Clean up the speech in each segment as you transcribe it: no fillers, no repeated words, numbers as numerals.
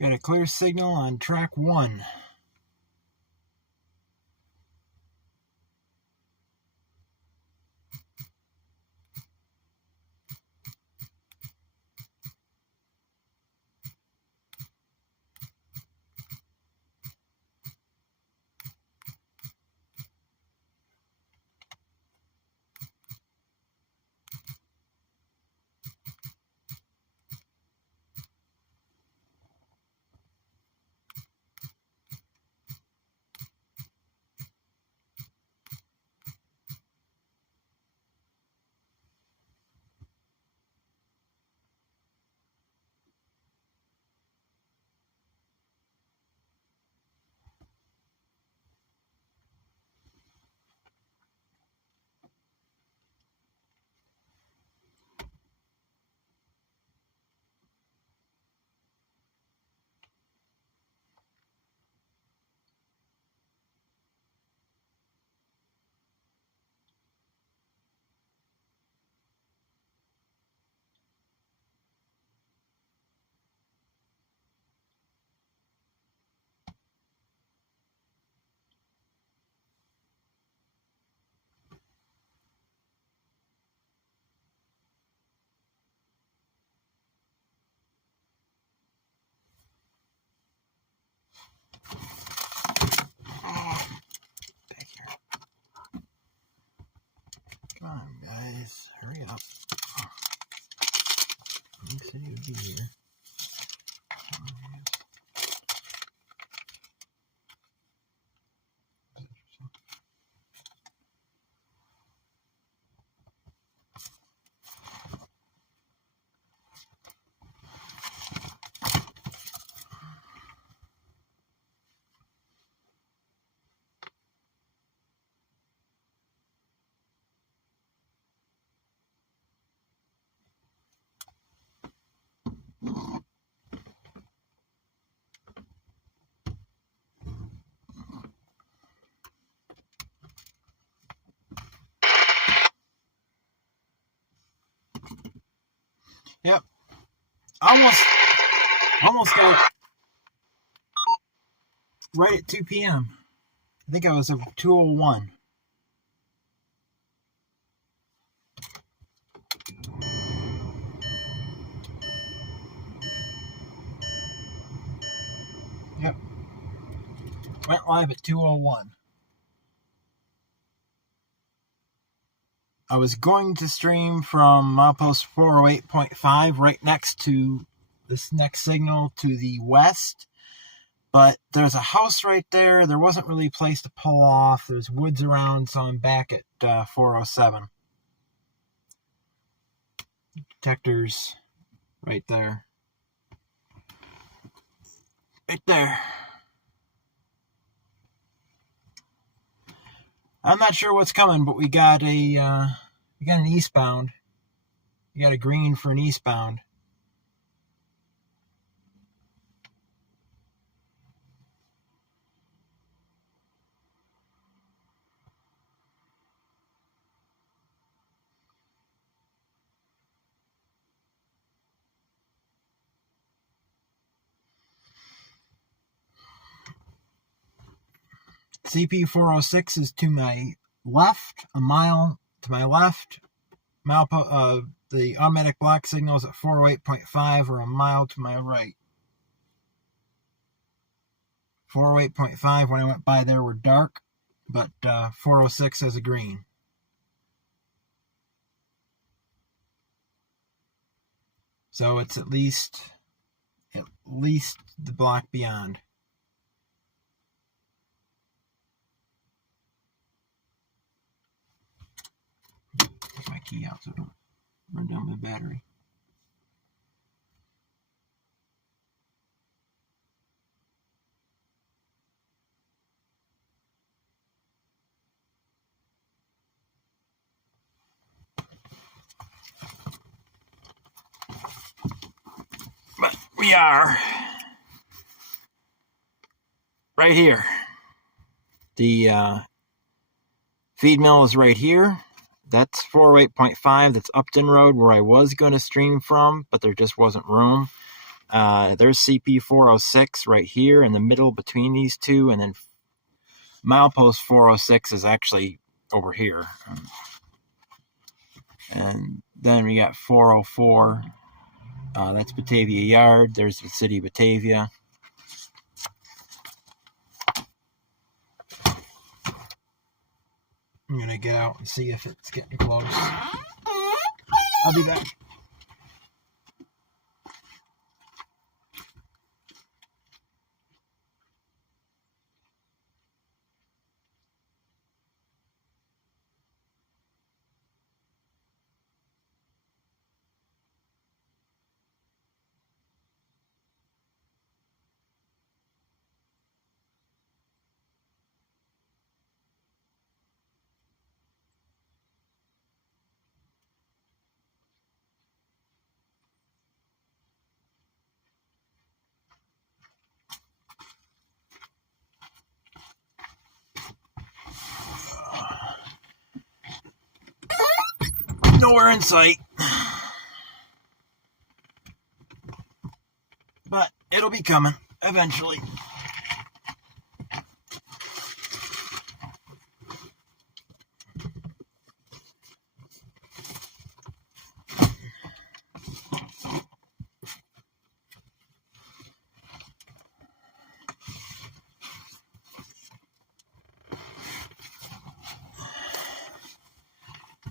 Got a clear signal on track 1. Back here. Come on, guys. Hurry up. You said you'd be here. Yep. Almost got right at 2 p.m. I think I was over 2:01. Yep. Went live at 2:01. I was going to stream from milepost 408.5 right next to this next signal to the west, but there's a house right there. There wasn't really a place to pull off. There's woods around, so I'm back at 407. Detectors right there. Right there. I'm not sure what's coming, but we got an eastbound. We got a green for an eastbound. CP406 is to my left, a mile to my left. The automatic block signal is at 408.5 or a mile to my right. 408.5 when I went by there were dark, but 406 has a green. So it's at least the block beyond. Take my key out so I don't run down my battery. But we are right here. The feed mill is right here. That's 408.5. That's Upton Road, where I was going to stream from, but there just wasn't room. There's CP 406 right here in the middle between these two, and then milepost 406 is actually over here. And then we got 404. That's Batavia Yard. There's the city of Batavia. I'm going to get out and see if it's getting close. I'll be back. Nowhere in sight. But it'll be coming eventually.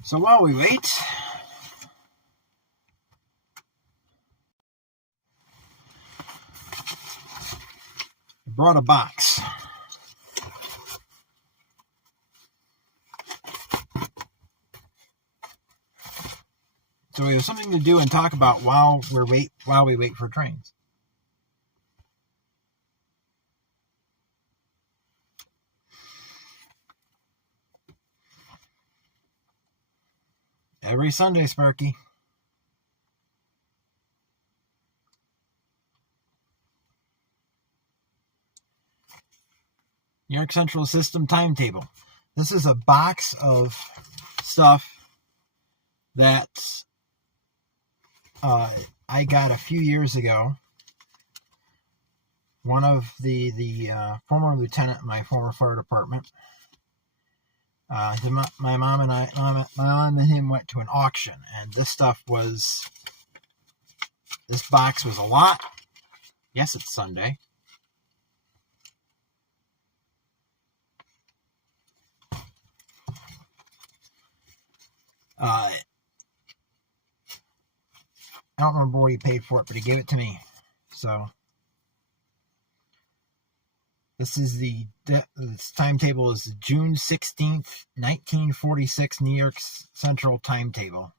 So while we wait, I brought a box. So we have something to do and talk about while we wait for trains. Every Sunday, Sparky. New York Central System timetable. This is a box of stuff that I got a few years ago. One of the former lieutenant in my former fire department. My mom and him went to an auction, and this box was a lot. Yes, it's Sunday. I don't remember what he paid for it, but he gave it to me. So this timetable is June 16th, 1946 New York Central timetable.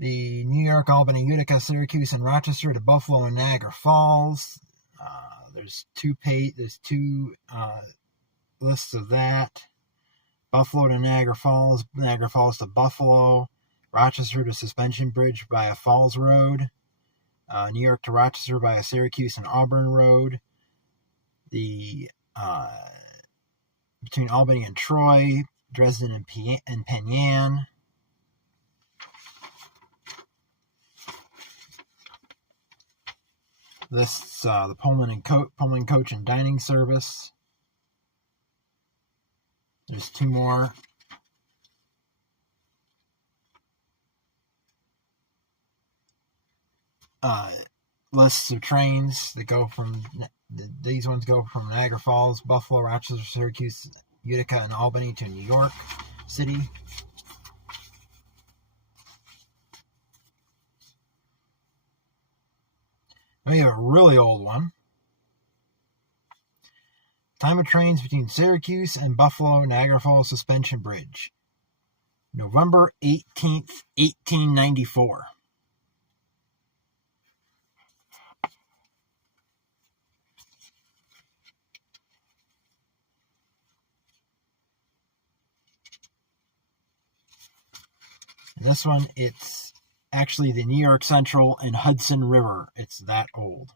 The New York, Albany, Utica, Syracuse, and Rochester to Buffalo and Niagara Falls. There's two lists of that. Buffalo to Niagara Falls to Buffalo, Rochester to Suspension Bridge via Falls Road, New York to Rochester via Syracuse and Auburn Road. The between Albany and Troy, Dresden and Penn Yan. Lists the Pullman Coach and Dining Service. There's two more. Lists of trains that go from these ones go from Niagara Falls, Buffalo, Rochester, Syracuse, Utica, and Albany to New York City. We have a really old one. Time of trains between Syracuse and Buffalo, Niagara Falls Suspension Bridge. November 18th, 1894. And this one, it's actually the New York Central and Hudson River. It's that old.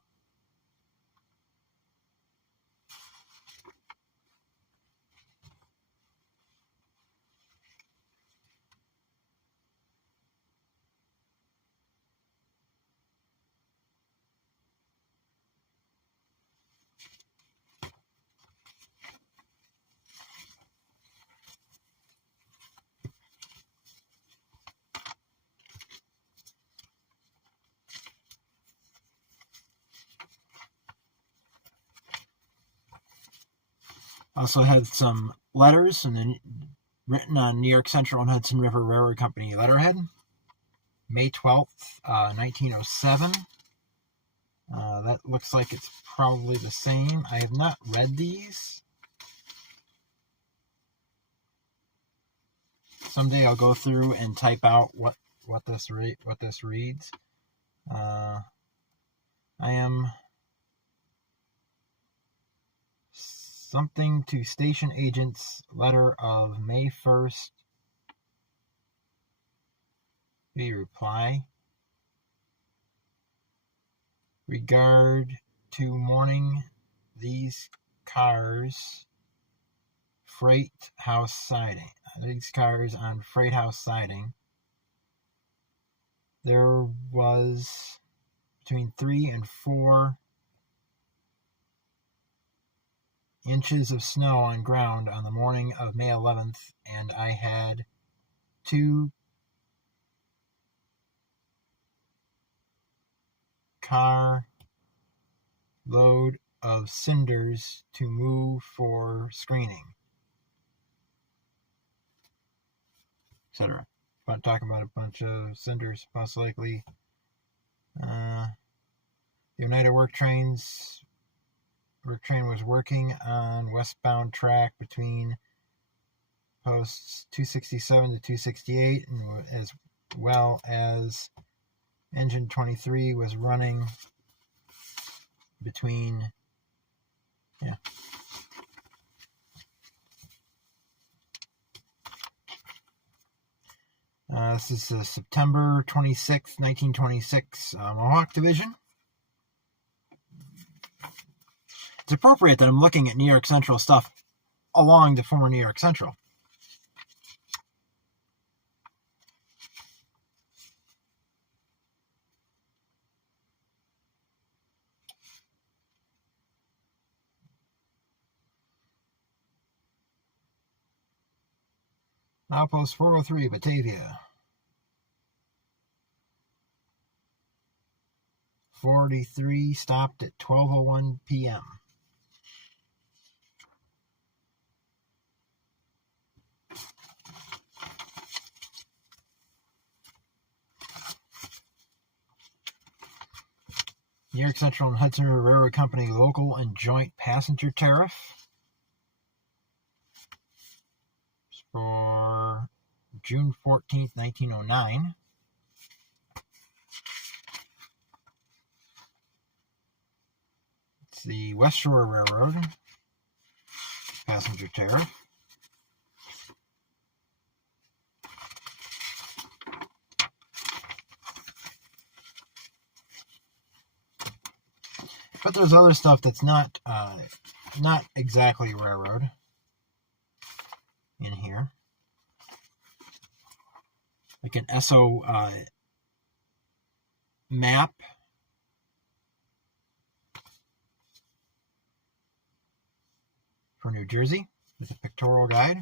Also had some letters and then written on New York Central and Hudson River Railroad Company letterhead. May 12th, 1907. That looks like it's probably the same. I have not read these. Someday I'll go through and type out what this reads. I am something to station agents, letter of May 1st. We reply. Regard to morning these cars freight house siding. These cars on freight house siding. There was between 3 and 4 inches of snow on ground on the morning of May 11th, and I had 2 car load of cinders to move for screening, etc. I'm talking about a bunch of cinders, most likely. The United Work train was working on westbound track between posts 267 to 268, and as well as engine 23 was running between, this is September 26th, 1926, Mohawk Division. It's appropriate that I'm looking at New York Central stuff along the former New York Central. Outpost 403, Batavia. 43 stopped at 12:01 p.m. New York Central and Hudson River Railroad Company local and joint passenger tariff for June 14th, 1909. It's the West Shore Railroad passenger tariff. But there's other stuff that's not exactly railroad in here, like an SO map for New Jersey with a pictorial guide.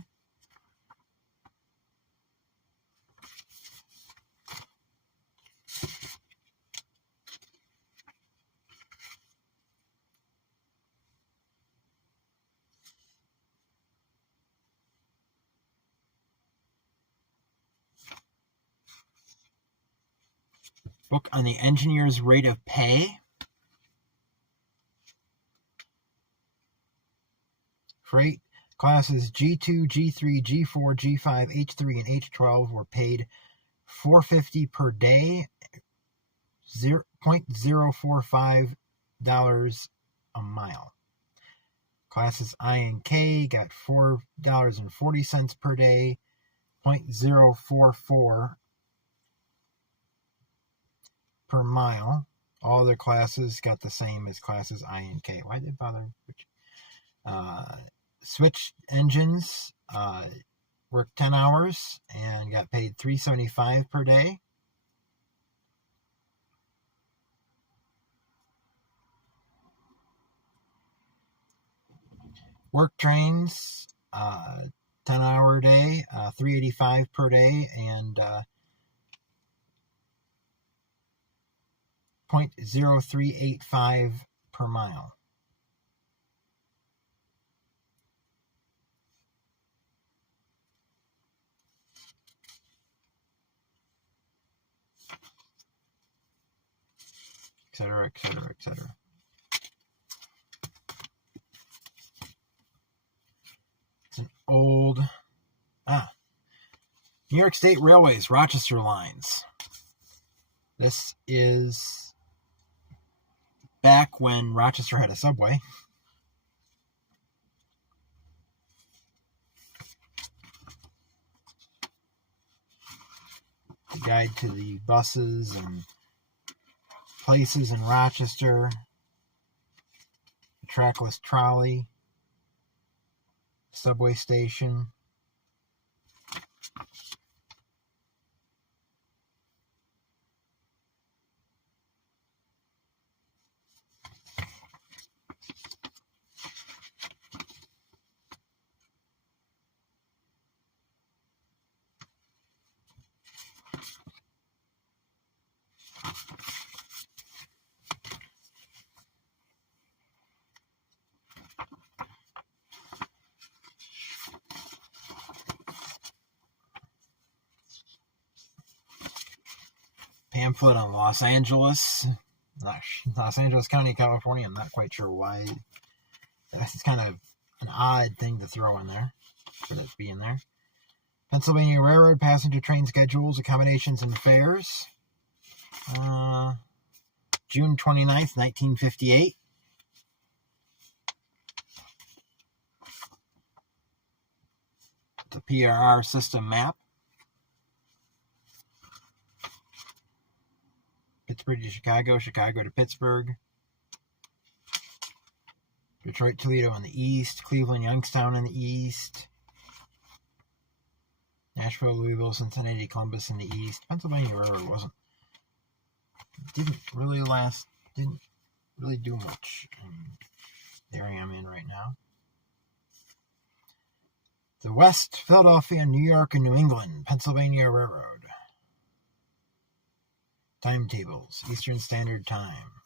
Book on the engineer's rate of pay. Freight classes G2, G3, G4, G5, H3, and H12 were paid $4.50 per day, $0.045 a mile. Classes I and K got $4.40 per day, $0.044 per mile. All other classes got the same as classes I and K. Why did they bother? Switched engines, worked 10 hours and got paid $3.75 per day. Work trains, 10-hour day, $3.85 per day, and 0.0385 per mile. Etc., etc., etc. It's an old New York State Railways, Rochester lines. This is back when Rochester had a subway. The guide to the buses and places in Rochester. The trackless trolley. Subway station. Pamphlet on Los Angeles County, California. I'm not quite sure why. That's kind of an odd thing to throw in there, for it to be in there. Pennsylvania Railroad passenger train schedules, accommodations, and fares. June 29th, 1958. The PRR system map. Pittsburgh to Chicago, Chicago to Pittsburgh. Detroit, Toledo in the east, Cleveland, Youngstown in the east. Nashville, Louisville, Cincinnati, Columbus in the east. Pennsylvania Railroad didn't really do much in the area I'm in right now. The West, Philadelphia, New York, and New England, Pennsylvania Railroad. Timetables, Eastern Standard Time.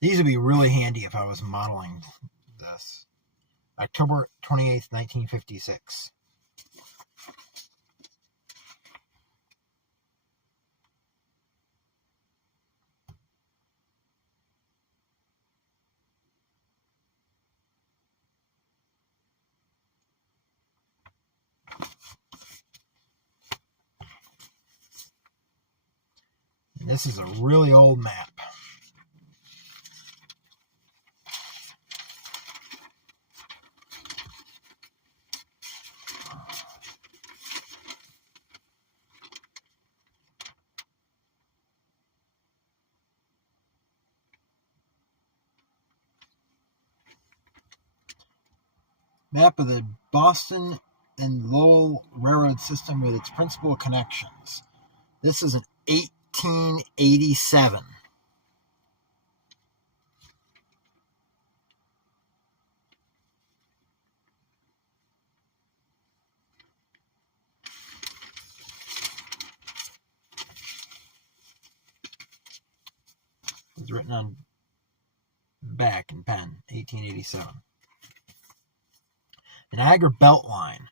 These would be really handy if I was modeling this. October 28th, 1956. This is a really old map. Map of the Boston and Lowell Railroad system with its principal connections. This is an 1887. It was written on back in pen, 1887. The Niagara Belt Line.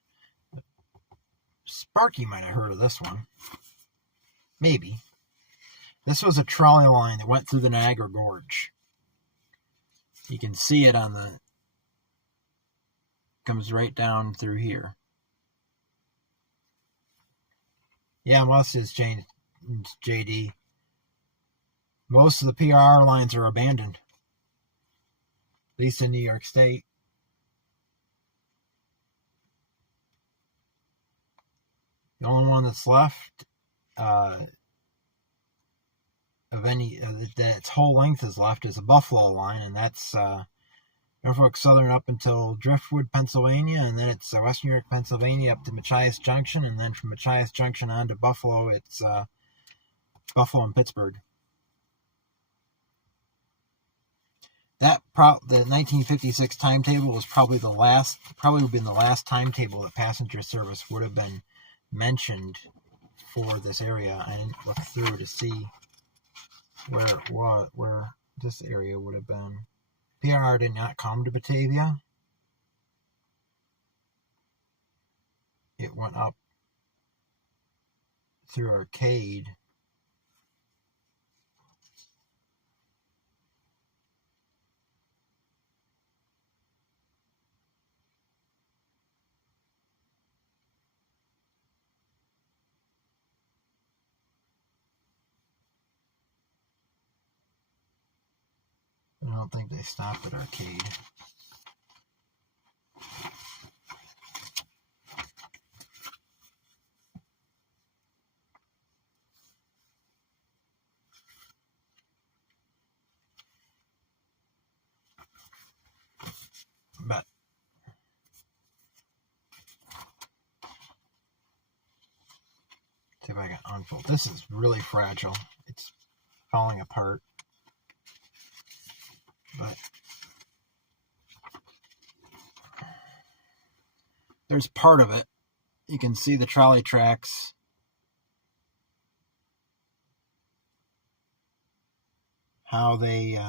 Sparky might have heard of this one. Maybe. This was a trolley line that went through the Niagara Gorge. You can see it on the... Comes right down through here. Yeah, most is changed, JD. Most of the PRR lines are abandoned. At least in New York State. only one that's left of any that its whole length is left is a Buffalo line, and that's Norfolk Southern up until Driftwood, Pennsylvania, and then it's Western New York, Pennsylvania up to Machias Junction, and then from Machias Junction on to Buffalo, it's Buffalo and Pittsburgh. The 1956 timetable was probably would have been the last timetable that passenger service would have been mentioned for this area. I didn't look through to see where this area would have been. PRR did not come to Batavia. It went up through Arcade. I don't think they stopped at Arcade. But see if I can unfold. This is really fragile. It's falling apart. But there's part of it. You can see the trolley tracks. How they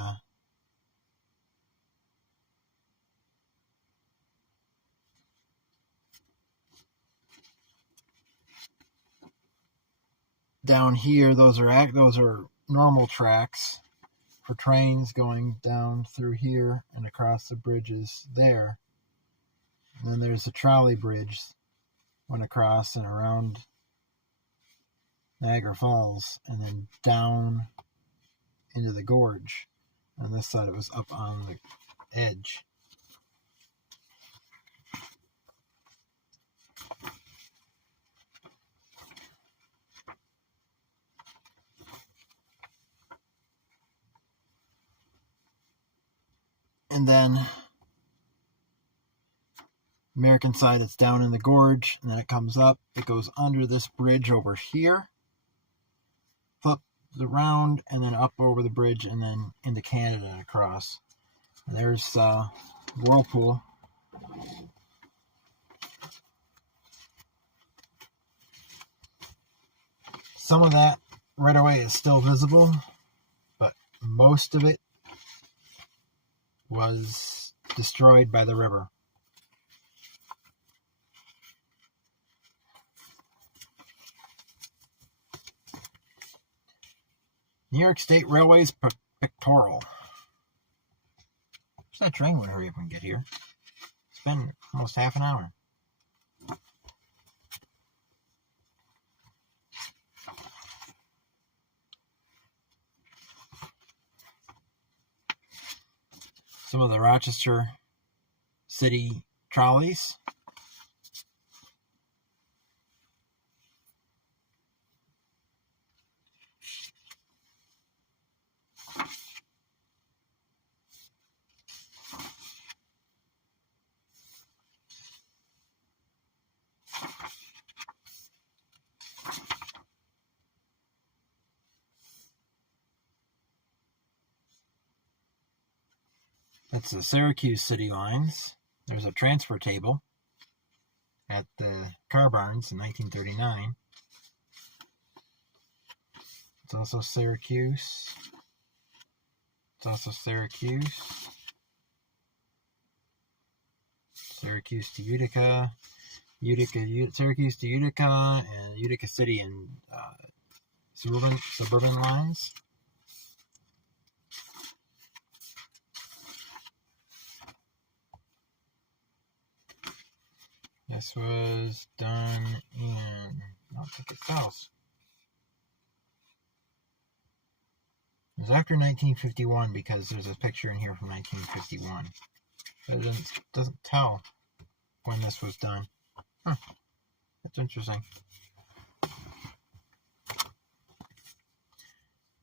down here, those are normal tracks for trains going down through here and across the bridges there. And then there's the trolley bridge went across and around Niagara Falls and then down into the gorge. On this side it was up on the edge. And then American side, it's down in the gorge, and then it comes up. It goes under this bridge over here, flips around, and then up over the bridge, and then into Canada and across. And there's Whirlpool. Some of that right away is still visible, but most of it was destroyed by the river. New York State Railways pictorial. Where's that train would hurry up and get here? It's been almost half an hour. Some of the Rochester City trolleys. That's the Syracuse City lines. There's a transfer table at the car barns in 1939. It's also Syracuse. It's also Syracuse. Syracuse to Utica. Syracuse to Utica, and Utica City and suburban lines. This was done in, I don't think it's else. It was after 1951 because there's a picture in here from 1951. But it doesn't tell when this was done. That's interesting.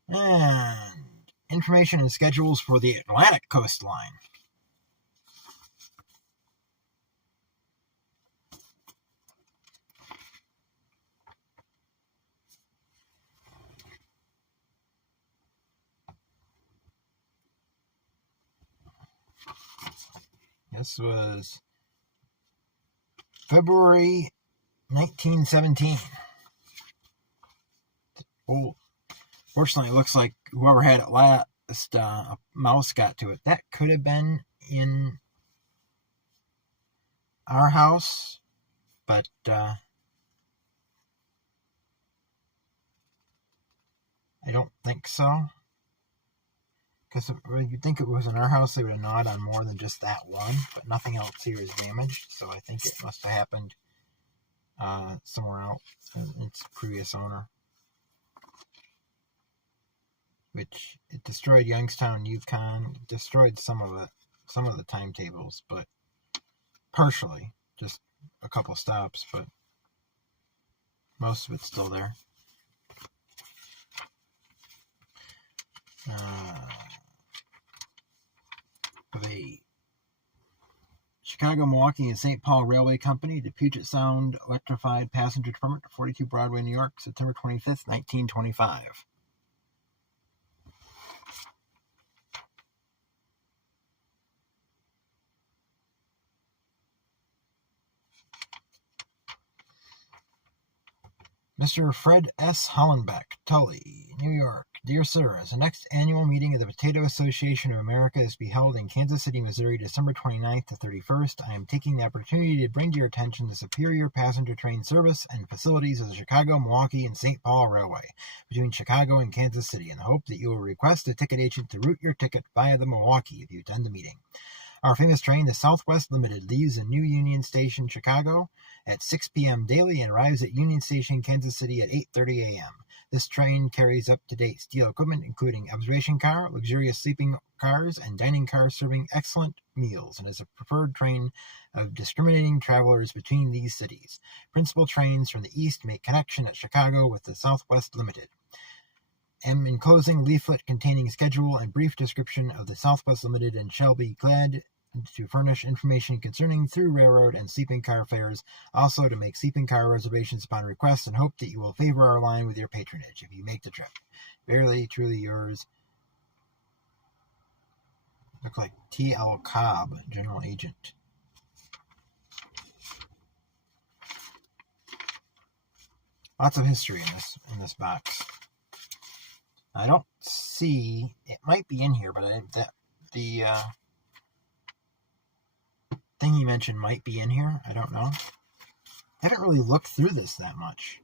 And information and schedules for the Atlantic coastline. This was February 1917. Oh, fortunately, it looks like whoever had it last, a mouse got to it. That could have been in our house, but I don't think so. Because you'd think it was in our house, they would have gnawed on more than just that one, but nothing else here is damaged, so I think it must have happened somewhere else in its previous owner. Which it destroyed Youngstown, Yukon, destroyed some of the timetables, but partially, just a couple stops, but most of it's still there. The Chicago, Milwaukee, and St. Paul Railway Company to Puget Sound electrified passenger permit to 42 Broadway, New York, September 25th, 1925. Mr. Fred S. Hollenbeck, Tully, New York. Dear Sir, as the next annual meeting of the Potato Association of America is to be held in Kansas City, Missouri, December 29th to 31st, I am taking the opportunity to bring to your attention the superior passenger train service and facilities of the Chicago, Milwaukee, and St. Paul Railway between Chicago and Kansas City, in the hope that you will request a ticket agent to route your ticket via the Milwaukee if you attend the meeting. Our famous train, the Southwest Limited, leaves in New Union Station, Chicago at 6 p.m. daily and arrives at Union Station, Kansas City at 8:30 a.m. This train carries up-to-date steel equipment, including observation car, luxurious sleeping cars, and dining cars serving excellent meals, and is a preferred train of discriminating travelers between these cities. Principal trains from the east make connection at Chicago with the Southwest Limited. Am enclosing leaflet containing schedule and brief description of the Southwest Limited and shall be glad to furnish information concerning through railroad and sleeping car fares, also to make sleeping car reservations upon request, and hope that you will favor our line with your patronage if you make the trip. Verily, truly yours. Look like T.L. Cobb, General Agent. Lots of history in this box. I don't see, it might be in here, but the thing he mentioned might be in here. I don't know. I haven't really looked through this that much.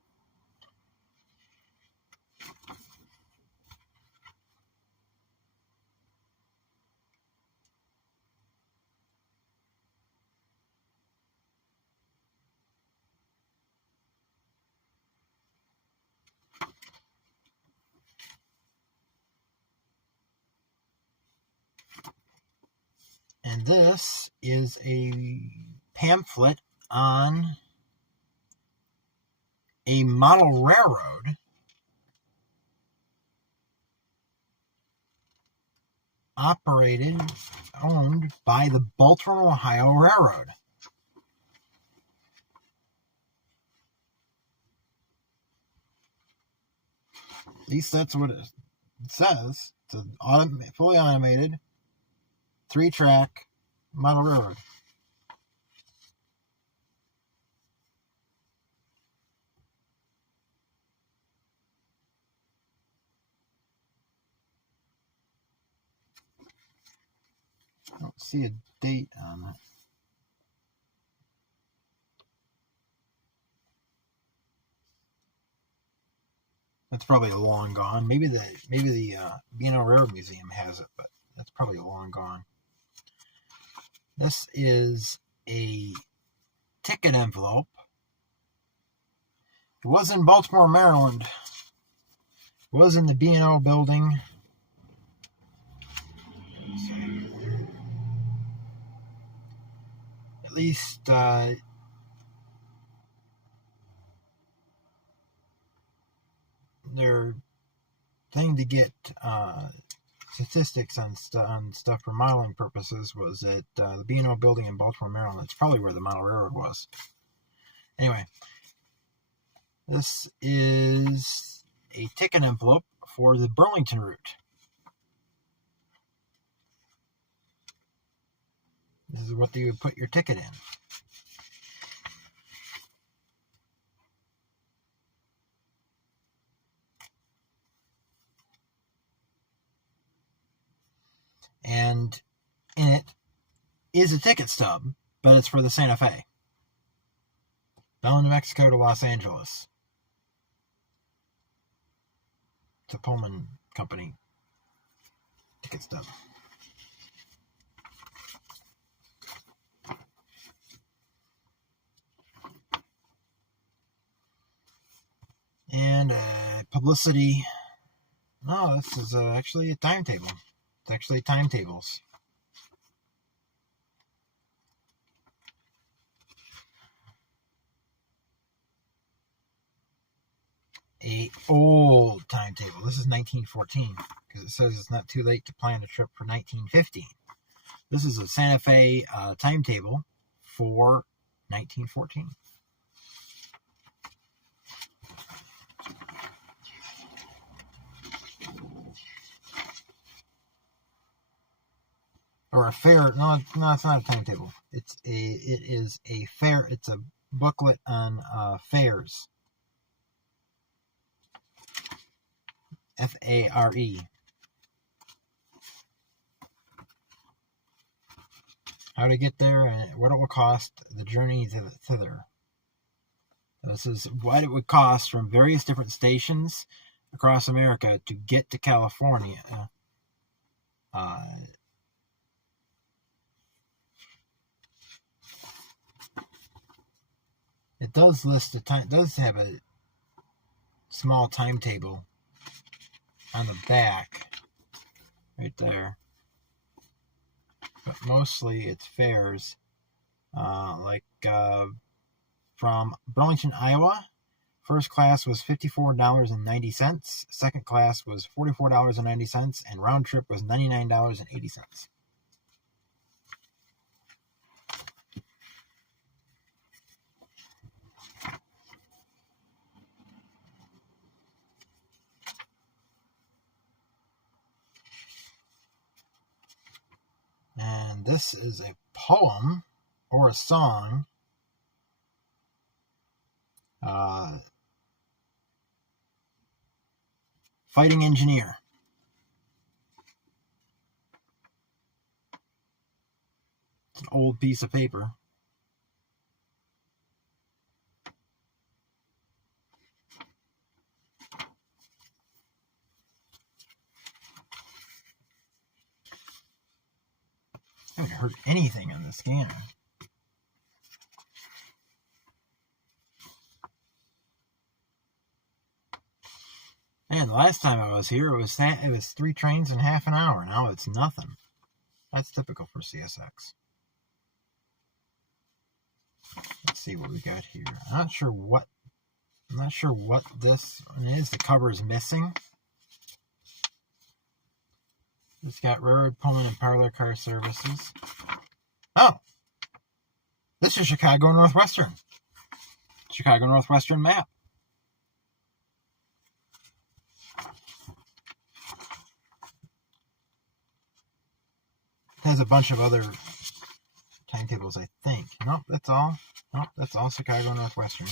And this is a pamphlet on a model railroad owned by the Baltimore, Ohio Railroad. At least that's what it says. It's a fully automated 3-track model railroad. I don't see a date on it. That's probably a long gone. Maybe the B&O Railroad Museum has it, but that's probably a long gone. This is a ticket envelope. It was in Baltimore, Maryland. It was in the B&O building. At least they're thing to get statistics on stuff for modeling purposes was at the B&O building in Baltimore, Maryland. It's probably where the model railroad was. Anyway, this is a ticket envelope for the Burlington route. This is what you would put your ticket in. And in it is a ticket stub, but it's for the Santa Fe. Belleville, New Mexico to Los Angeles. It's a Pullman company ticket stub. And publicity. No, this is actually a timetable. It's actually timetables. A old timetable. This is 1914 because it says it's not too late to plan a trip for 1915. This is a Santa Fe timetable for 1914. Or a fair. No, it's not a timetable. It is a fair. It's a booklet on fairs. F-A-R-E. How to get there and what it will cost, the journey thither. This is what it would cost from various different stations across America to get to California. It does list the time. It does have a small timetable on the back, right there. But mostly it's fares, like from Burlington, Iowa. First class was $54.90. Second class was $44.90, and round trip was $99.80. And this is a poem or a song. Fighting Engineer. It's an old piece of paper. I haven't heard anything on the scanner. And the last time I was here, it was 3 trains in half an hour. Now it's nothing. That's typical for CSX. Let's see what we got here. I'm not sure what this one is. The cover is missing. It's got railroad, Pullman, and parlor car services. Oh! This is Chicago Northwestern. Chicago Northwestern map. It has a bunch of other timetables, I think. Nope, that's all. Nope, that's all Chicago Northwestern.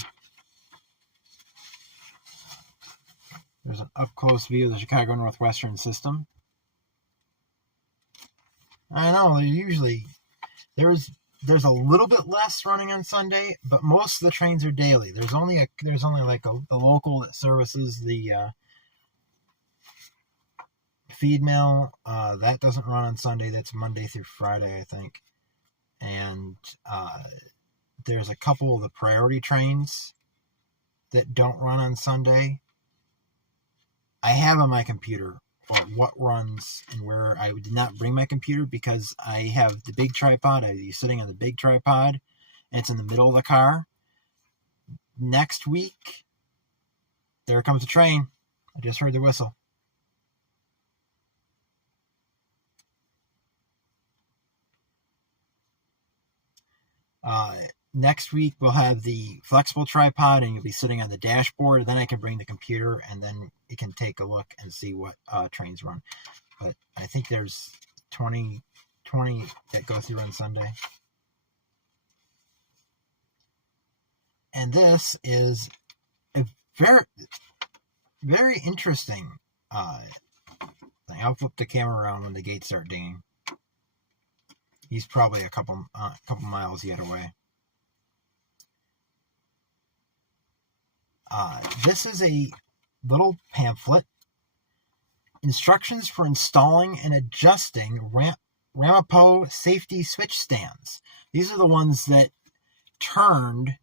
There's an up-close view of the Chicago Northwestern system. I know, there's a little bit less running on Sunday, but most of the trains are daily. There's only like a local that services the feed mill. That doesn't run on Sunday. That's Monday through Friday, I think. And there's a couple of the priority trains that don't run on Sunday. I have on my computer what runs and where. I did not bring my computer because I have the big tripod. I'm sitting on the big tripod, and it's in the middle of the car. Next week, there comes a train. I just heard the whistle. Next week we'll have the flexible tripod, and you'll be sitting on the dashboard. Then I can bring the computer, and then it can take a look and see what trains run. But I think there's 20 that go through on Sunday. And this is a very, very interesting thing. I'll flip the camera around when the gates start dinging. He's probably a couple miles yet away. This is a little pamphlet. Instructions for installing and adjusting Ramapo safety switch stands. These are the ones that turned.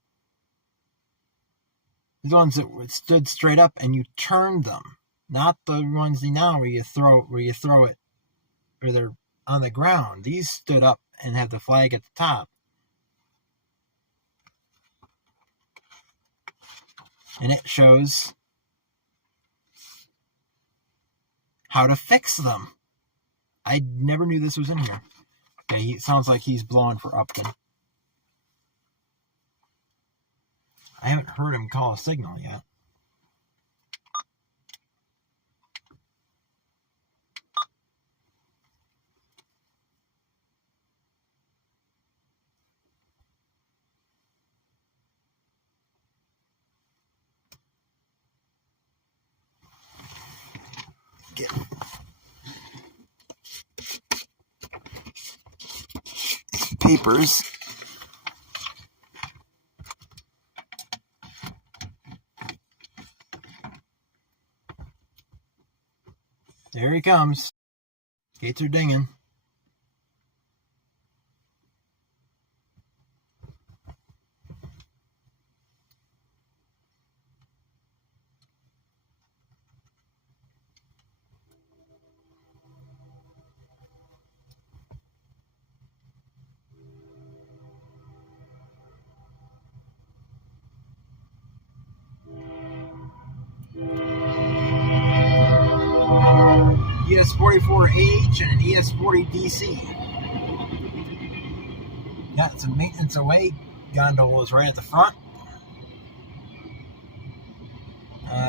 The ones that stood straight up and you turned them, not the ones now where you throw it, or they're on the ground. These stood up and have the flag at the top. And it shows how to fix them. I never knew this was in here. Okay, it sounds like he's blowing for Upton. I haven't heard him call a signal yet. Get papers. There he comes. Gates are dinging. ES44H and an ES40DC. Got some maintenance away gondolas right at the front.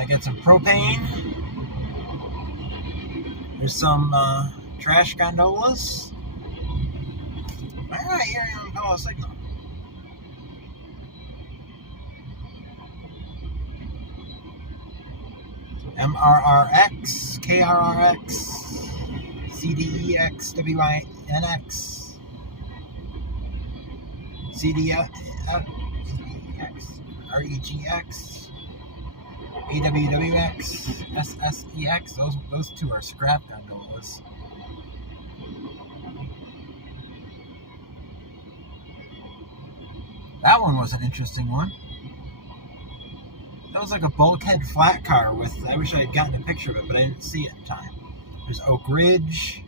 Got some propane. There's some trash gondolas. Why am I hearing him call a signal? MRRX, KRRX, CDEX, WINX, CDEX, REGX, AWWX, SSEX. Those two are scrap gondolas. That one was an interesting one. That was like a bulkhead flat car with, I wish I had gotten a picture of it, but I didn't see it in time. There's Oak Ridge.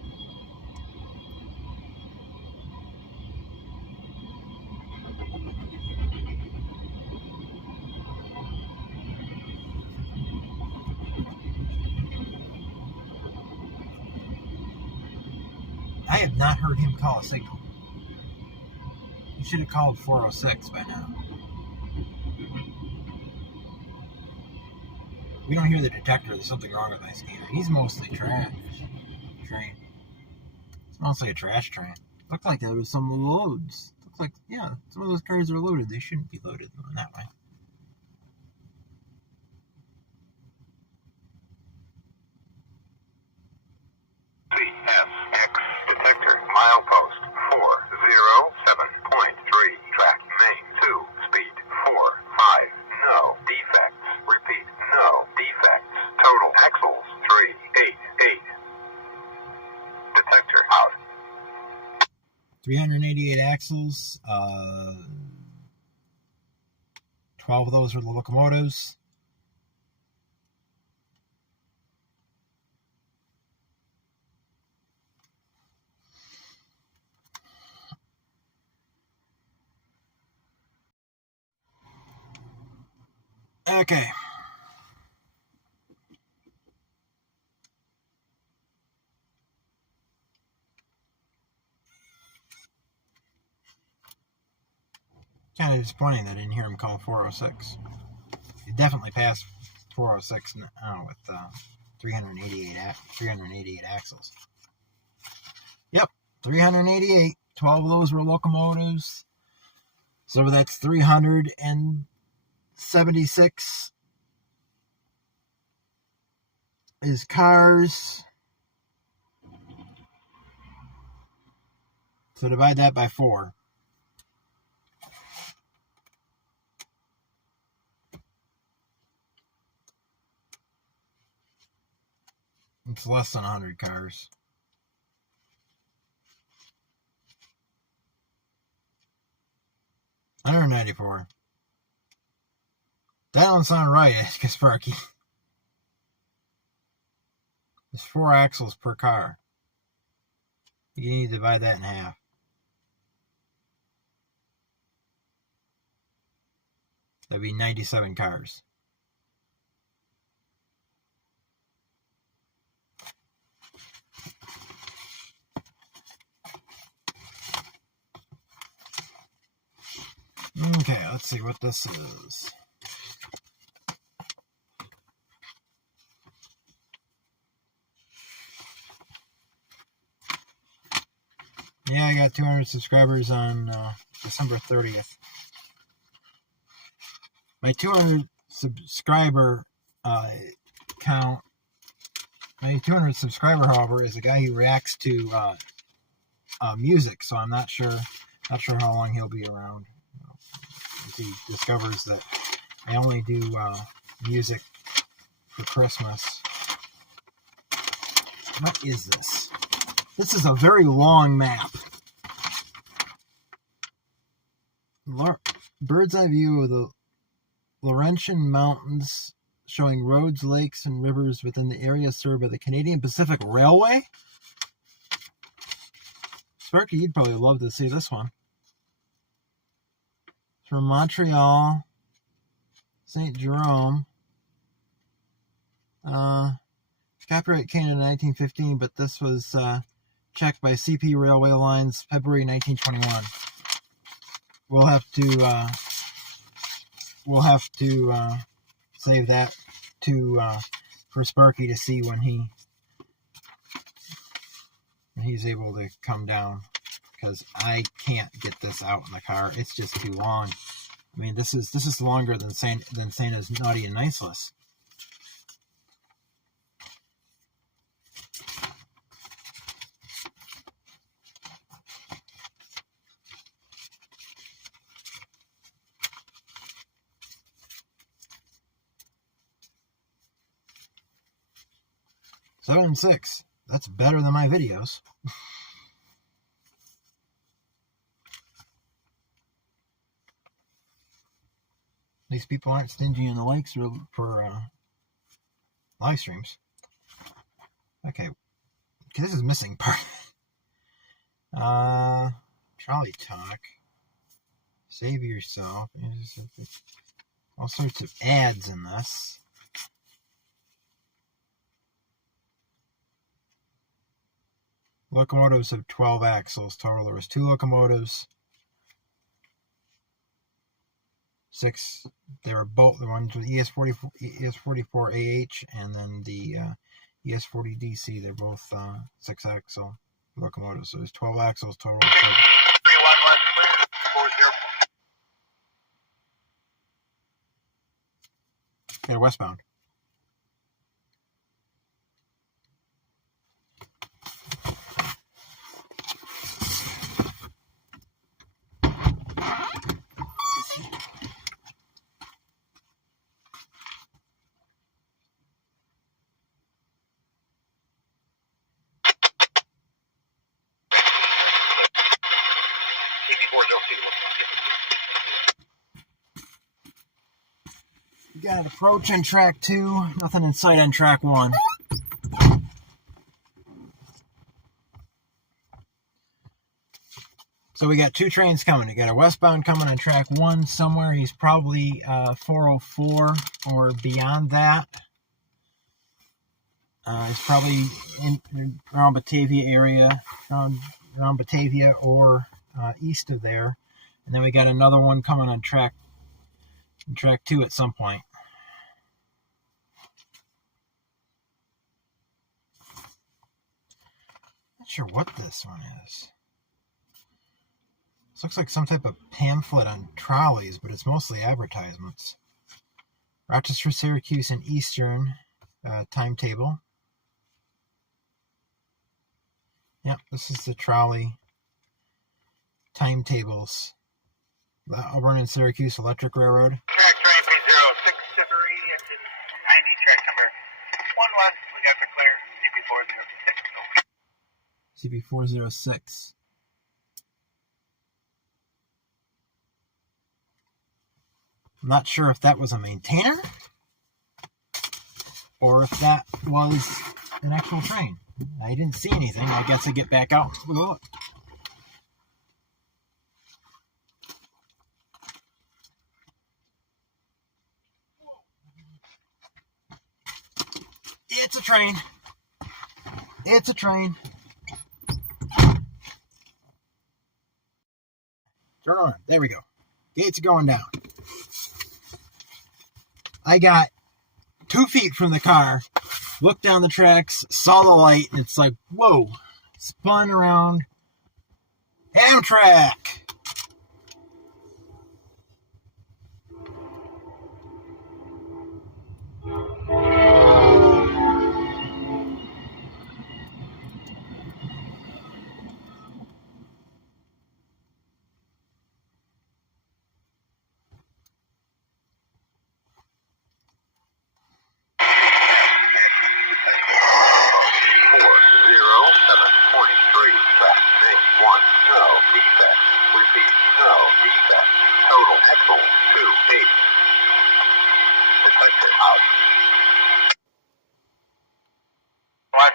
I have not heard him call a signal. He should have called 406 by now. We don't hear the detector. There's something wrong with my scanner. He's mostly trash. Train. It's mostly a trash train. Looked like there was some loads. Looks like, yeah, some of those cars are loaded. They shouldn't be loaded in that way. CSX detector milepost 407.3 track main 2 speed 45 no defects. Repeat, no defects. Total axles 388. Detector out. 388 axles. 12 of those are the locomotives. Okay. Kind of disappointing that I didn't hear him call 406. He definitely passed 406 now with 388 axles. Yep, 388. 12 of those were locomotives. So that's 376 is cars. So divide that by 4. It's less than 100 cars. $194. That don't sound right, Sparky. There's 4 axles per car. You need to divide that in half. That'd be 97 cars. Okay, let's see what this is. Yeah, I got 200 subscribers on December 30th. My 200 subscriber count, my 200 subscriber, however, is a guy who reacts to music, so I'm not sure how long he'll be around. If he discovers that I only do music for Christmas. What is this? This is a very long map. Bird's eye view of the Laurentian Mountains, showing roads, lakes, and rivers within the area served by the Canadian Pacific Railway. Sparky, you'd probably love to see this one. From Montreal, St. Jerome. Copyright came in 1915, but this was checked by CP Railway Lines, February 1921. We'll have to save that for Sparky to see when he's able to come down, because I can't get this out in the car. It's just too long. I mean, this is longer than Santa's Naughty and Nice List. Seven and 6. That's better than my videos. These people aren't stingy in the likes for live streams. Okay, this is missing part. Trolley talk. Save yourself. All sorts of ads in this. Locomotives have 12 axles total. There was 2 locomotives. 6. They were both the ones with ES44AH and then the ES40DC. They're both 6 axle locomotives. So there's 12 axles total. They're westbound. We got an approach on track 2, nothing in sight on track 1. So we got 2 trains coming. We got a westbound coming on track 1 somewhere. He's probably 404 or beyond that. He's probably around Batavia area, around Batavia or east of there. And then we got another one coming on track 2 at some point. Not sure what this one is. This looks like some type of pamphlet on trolleys, but it's mostly advertisements. Rochester, Syracuse, and Eastern timetable. Yep, this is the trolley timetables. Auburn and Syracuse Electric Railroad. Track train P0663, engine 90, track number 11. We got the clear, CP406. I'm not sure if that was a maintainer or if that was an actual train. I didn't see anything. I guess I get back out with a look. It's a train. It's a train. Turn on. There we go. Gates are going down. I got 2 feet from the car, looked down the tracks, saw the light, and it's like, whoa, spun around. Amtrak!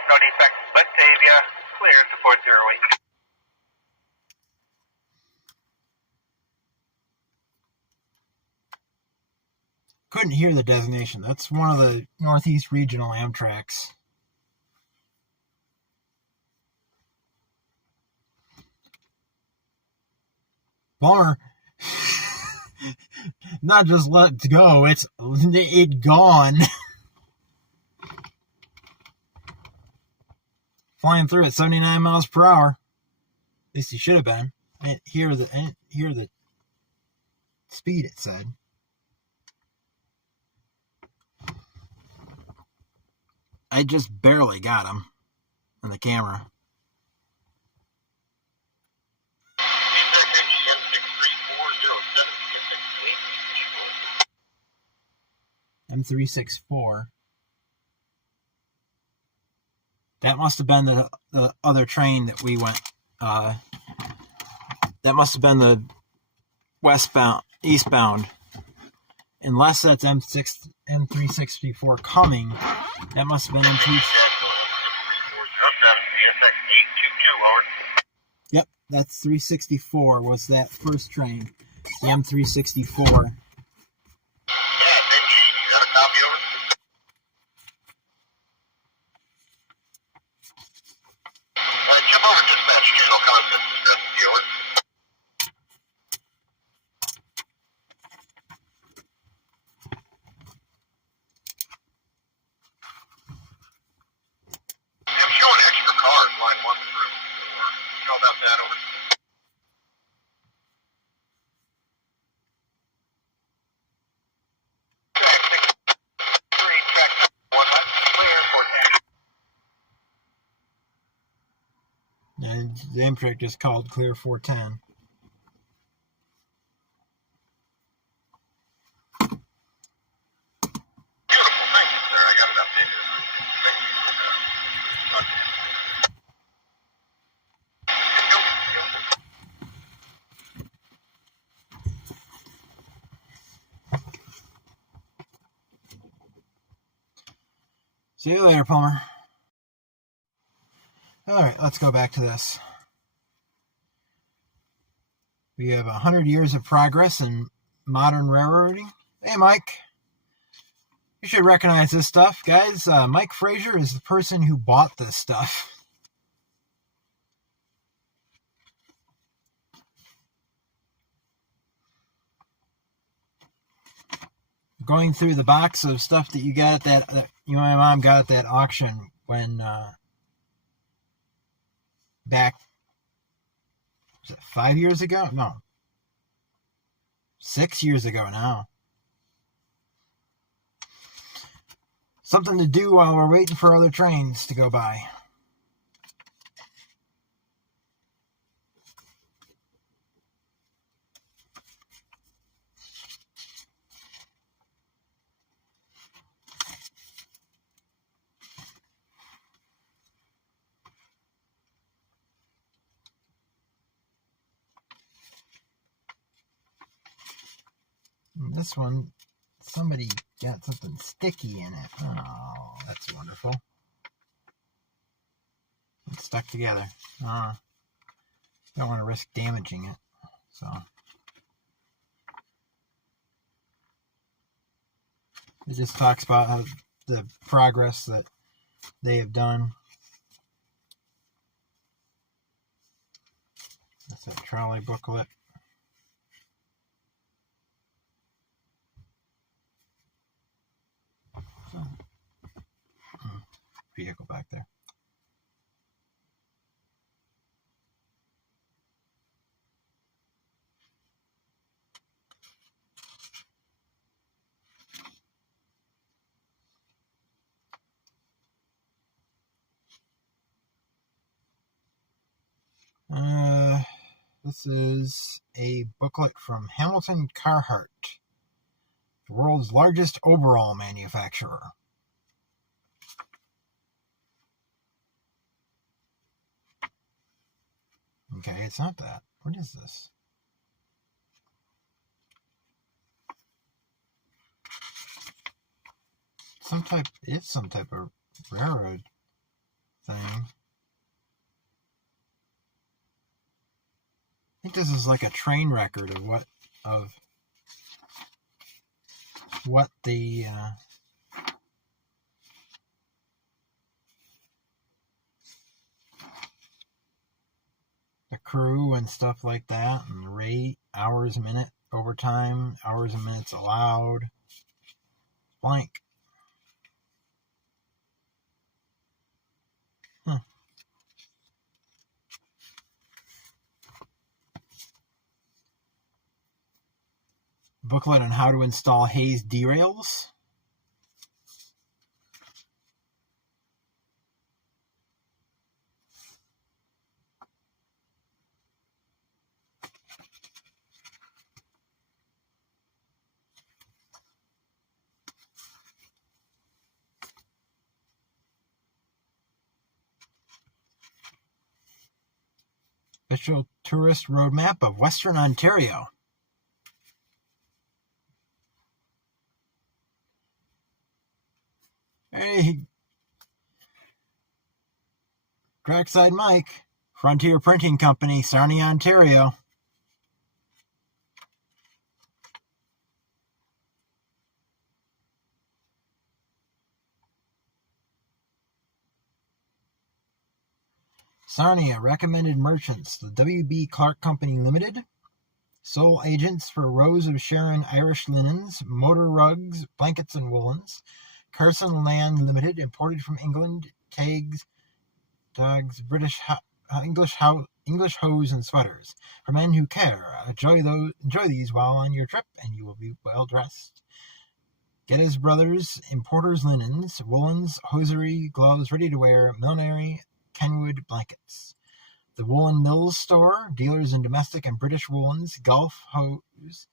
No defects. Batavia, clear to 408. Couldn't hear the designation. That's one of the Northeast Regional Amtraks. Bummer. Not just let it go, it gone. Flying through at 79 miles per hour. At least he should have been. I didn't hear the speed it said. I just barely got him on the camera. M364. That must have been the other train that we went. That must have been the eastbound. Unless that's M364 coming, that must have been M3. Yep, that's 364 was that first train, the M364. And the Amtrak just called clear 410. See you later, Palmer. All right, let's go back to this. We have 100 years of progress in modern railroading. Hey, Mike. You should recognize this stuff, guys. Mike Frazier is the person who bought this stuff. going through the box of stuff that you got at that you and my mom got at that auction when back, was it 5 years ago? No, 6 years ago now. Something to do while we're waiting for other trains to go by. This one, somebody got something sticky in it. Oh, that's wonderful. It's stuck together. Don't want to risk damaging it. So it just talks about how the progress that they have done. That's a trolley booklet. Vehicle back there. This is a booklet from Hamilton Carhart, the world's largest overall manufacturer. Okay, it's not that. What is this? It's some type of railroad thing. I think this is like a train record of what the crew and stuff like that, and the rate, hours a minute, overtime, hours and minutes allowed. Blank. Booklet on how to install Hayes derails. Official tourist roadmap of Western Ontario. Hey, Trackside Mike, Frontier Printing Company, Sarnia, Ontario. Sarnia recommended merchants, the W.B. Clark Company Limited, sole agents for Rose of Sharon Irish linens, motor rugs, blankets and woolens, Carson Land Limited, imported from England, tags, dogs, British English hose and sweaters for men who care. Enjoy these while on your trip, and you will be well dressed. Geddes Brothers, importers linens, woolens, hosiery, gloves, ready to wear, millinery, Kenwood blankets. The Woolen Mills Store, dealers in domestic and British woolens, golf hose,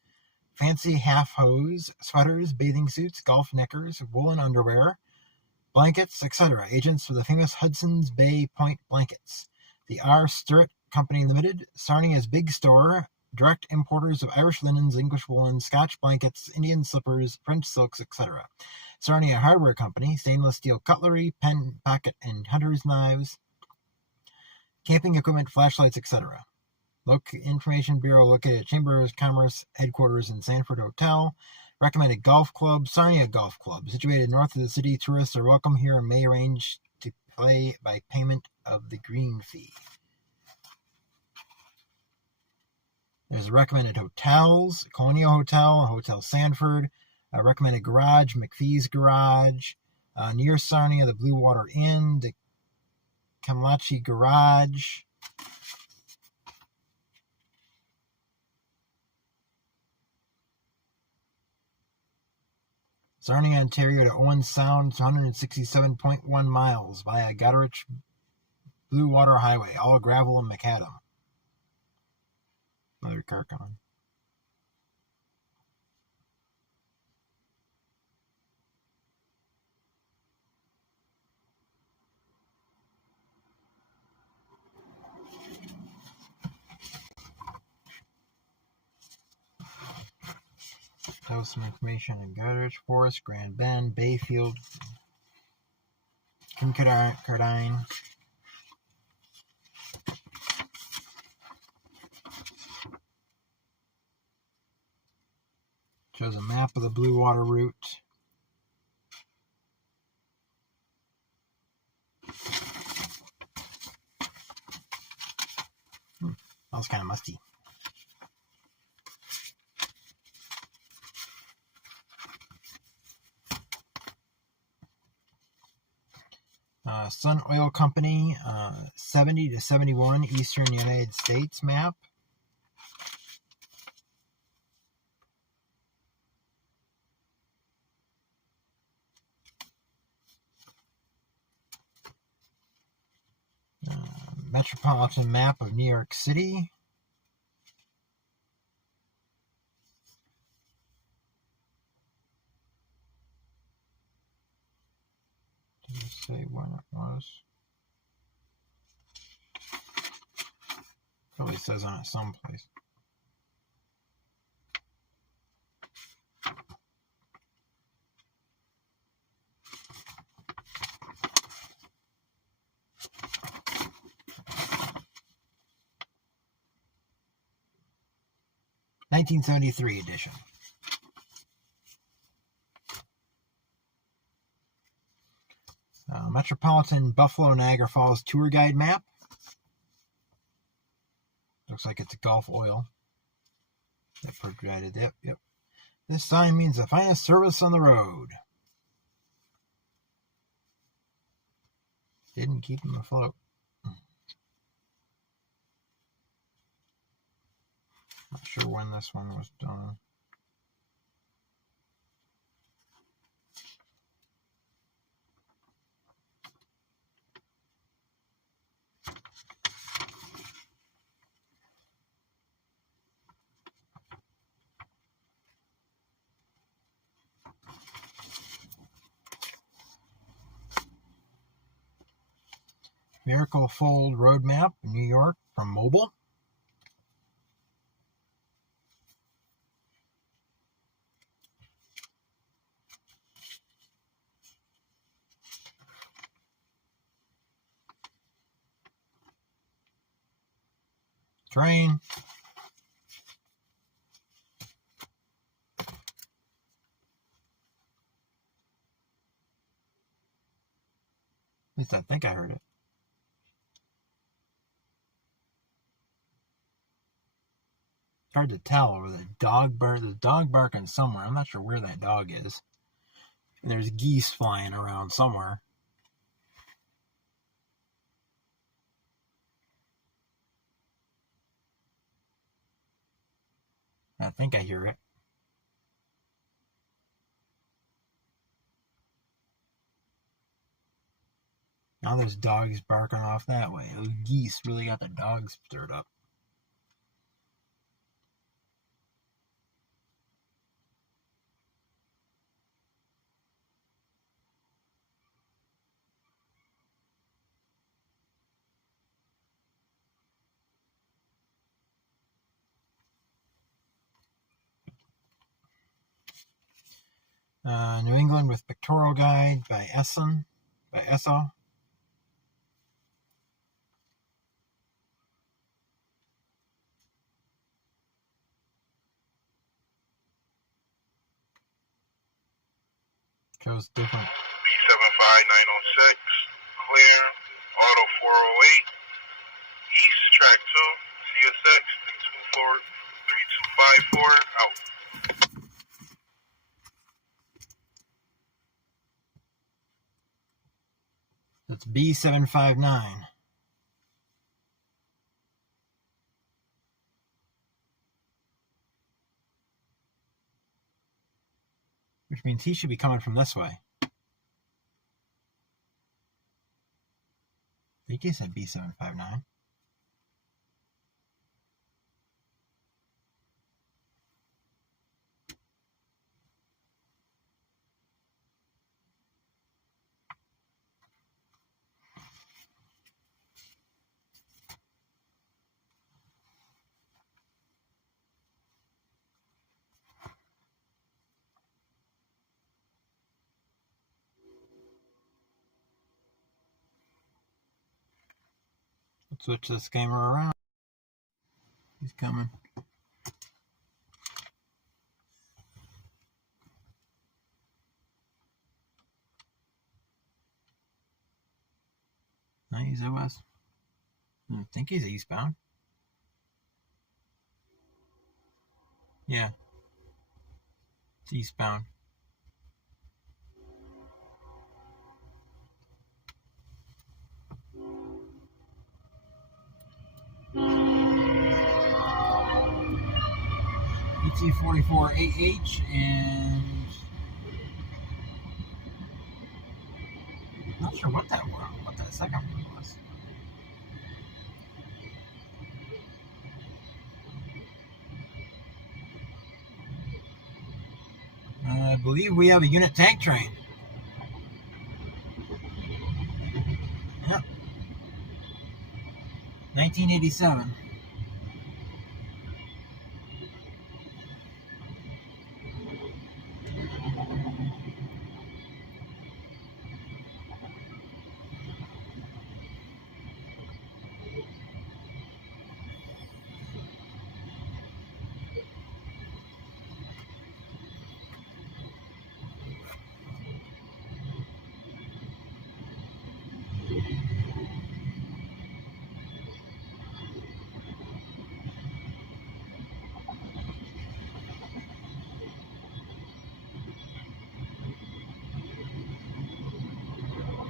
fancy half hose, sweaters, bathing suits, golf knickers, woolen underwear, blankets, etc. Agents for the famous Hudson's Bay Point blankets. The R. Stirrat Company Limited, Sarnia's big store, direct importers of Irish linens, English woolens, Scotch blankets, Indian slippers, French silks, etc. Sarnia Hardware Company, stainless steel cutlery, pen, pocket, and hunter's knives, camping equipment, flashlights, etc. Information Bureau located at Chamber of Commerce headquarters in Sanford Hotel. Recommended golf club, Sarnia Golf Club. Situated north of the city, tourists are welcome here and may arrange to play by payment of the green fee. There's recommended hotels, Colonial Hotel, Hotel Sanford, Recommended garage, McPhee's Garage. Near Sarnia, the Blue Water Inn, the Kamlachi Garage. Sarnia, Ontario to Owen Sound, 167.1 miles via Goderich Blue Water Highway, all gravel and macadam. Another car coming. Have some information in Goderich Forest, Grand Bend, Bayfield, Kincardine. Shows a map of the Blue Water route. That was kind of musty. Sun Oil Company, 70 to 71, Eastern United States map. Metropolitan map of New York City. Did it say when it was? Probably says on it someplace. (1973) edition. Metropolitan Buffalo Niagara Falls tour guide map. Looks like it's a Gulf Oil. They provided it. Yep. This sign means the finest service on the road. Didn't keep them afloat. Not sure when this one was done. Miracle Fold Road Map, New York, from Mobile. Train. At least I think I heard it. Hard to tell over the dog bark. The dog barking somewhere. I'm not sure where that dog is. And there's geese flying around somewhere. I think I hear it. Now there's dogs barking off that way. Those geese really got the dogs stirred up. New England with Pictorial Guide by Esso. Shows different. B75906, clear, auto 408, east, track 2, CSX 3254, out. That's B759. Which means he should be coming from this way. I think he said B759. Let's switch this gamer around. He's coming. No, he's west. I think he's eastbound. Yeah. It's eastbound. ET44AH and not sure what that second one was. I believe we have a unit tank train. Yep. 1987.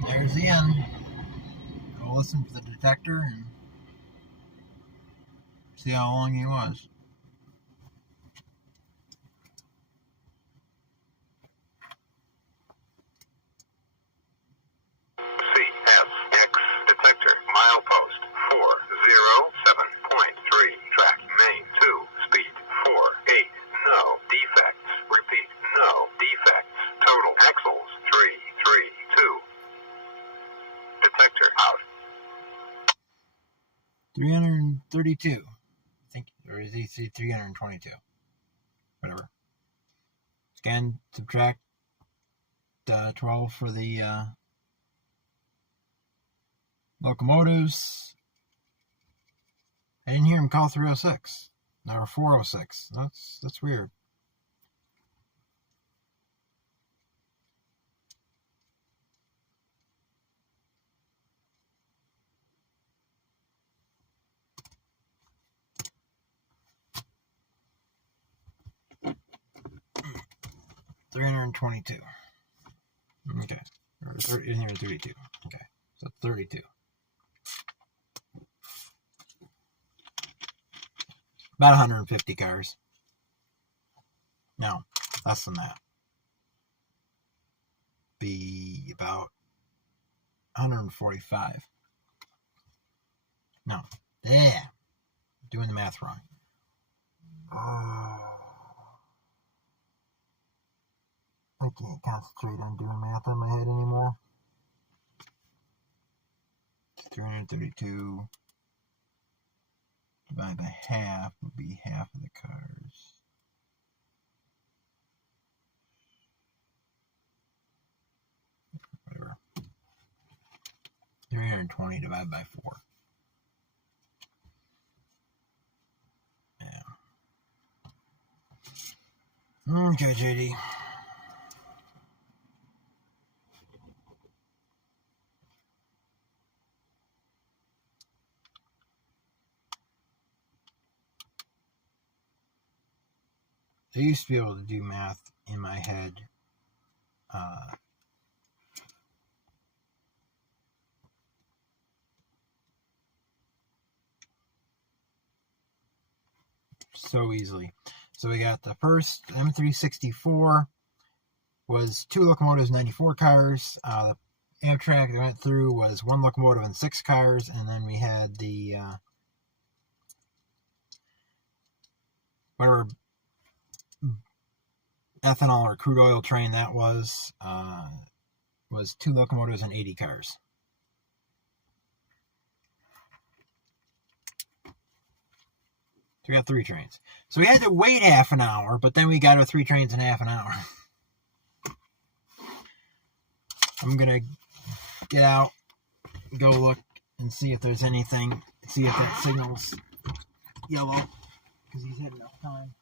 There's the end. Go listen for the detector and see how long he was. CSX detector, milepost 407.3, track main 2, speed 48, no defects, repeat, no defects, total axles 332. Detector out. 332. I think, or is he 322? Whatever. Scan, subtract 12 for the locomotives. I didn't hear him call 306. Or 406. That's weird. $322. Okay. Or 32. Okay. So 32. About 150 cars. No, less than that. Be about 145. No. Yeah. Doing the math wrong. I can't concentrate on doing math in my head anymore. 332 divided by half would be half of the cars. Whatever. 320 divided by 4. Yeah. Okay, JD. I used to be able to do math in my head so easily. So we got the first M364 was 2 locomotives, 94 cars. The Amtrak that went through was 1 locomotive and 6 cars, and then we had the whatever ethanol or crude oil train that was 2 locomotives and 80 cars. So we got 3 trains. So we had to wait half an hour, but then we got our 3 trains in half an hour. I'm going to get out, go look, and see if there's anything, see if that signal's yellow, because he's had enough time.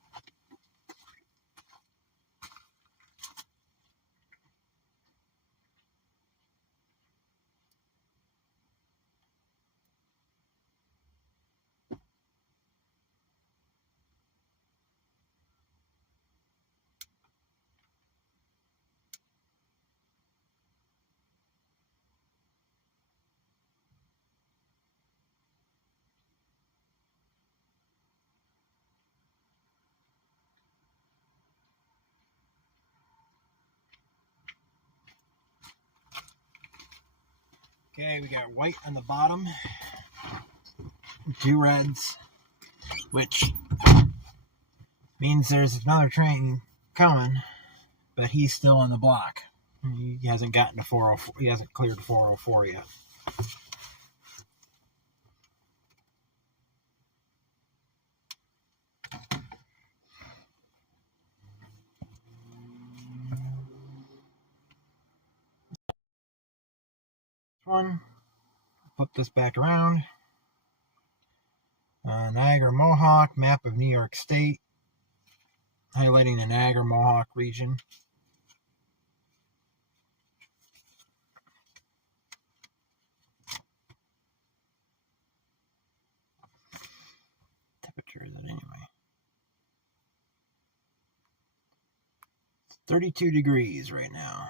Okay, we got white on the bottom, 2 reds, which means there's another train coming, but he's still on the block. He hasn't gotten to 404. He hasn't cleared 404 yet. One, flip this back around. Niagara Mohawk, map of New York State, highlighting the Niagara Mohawk region. Temperature is it anyway? It's 32 degrees right now.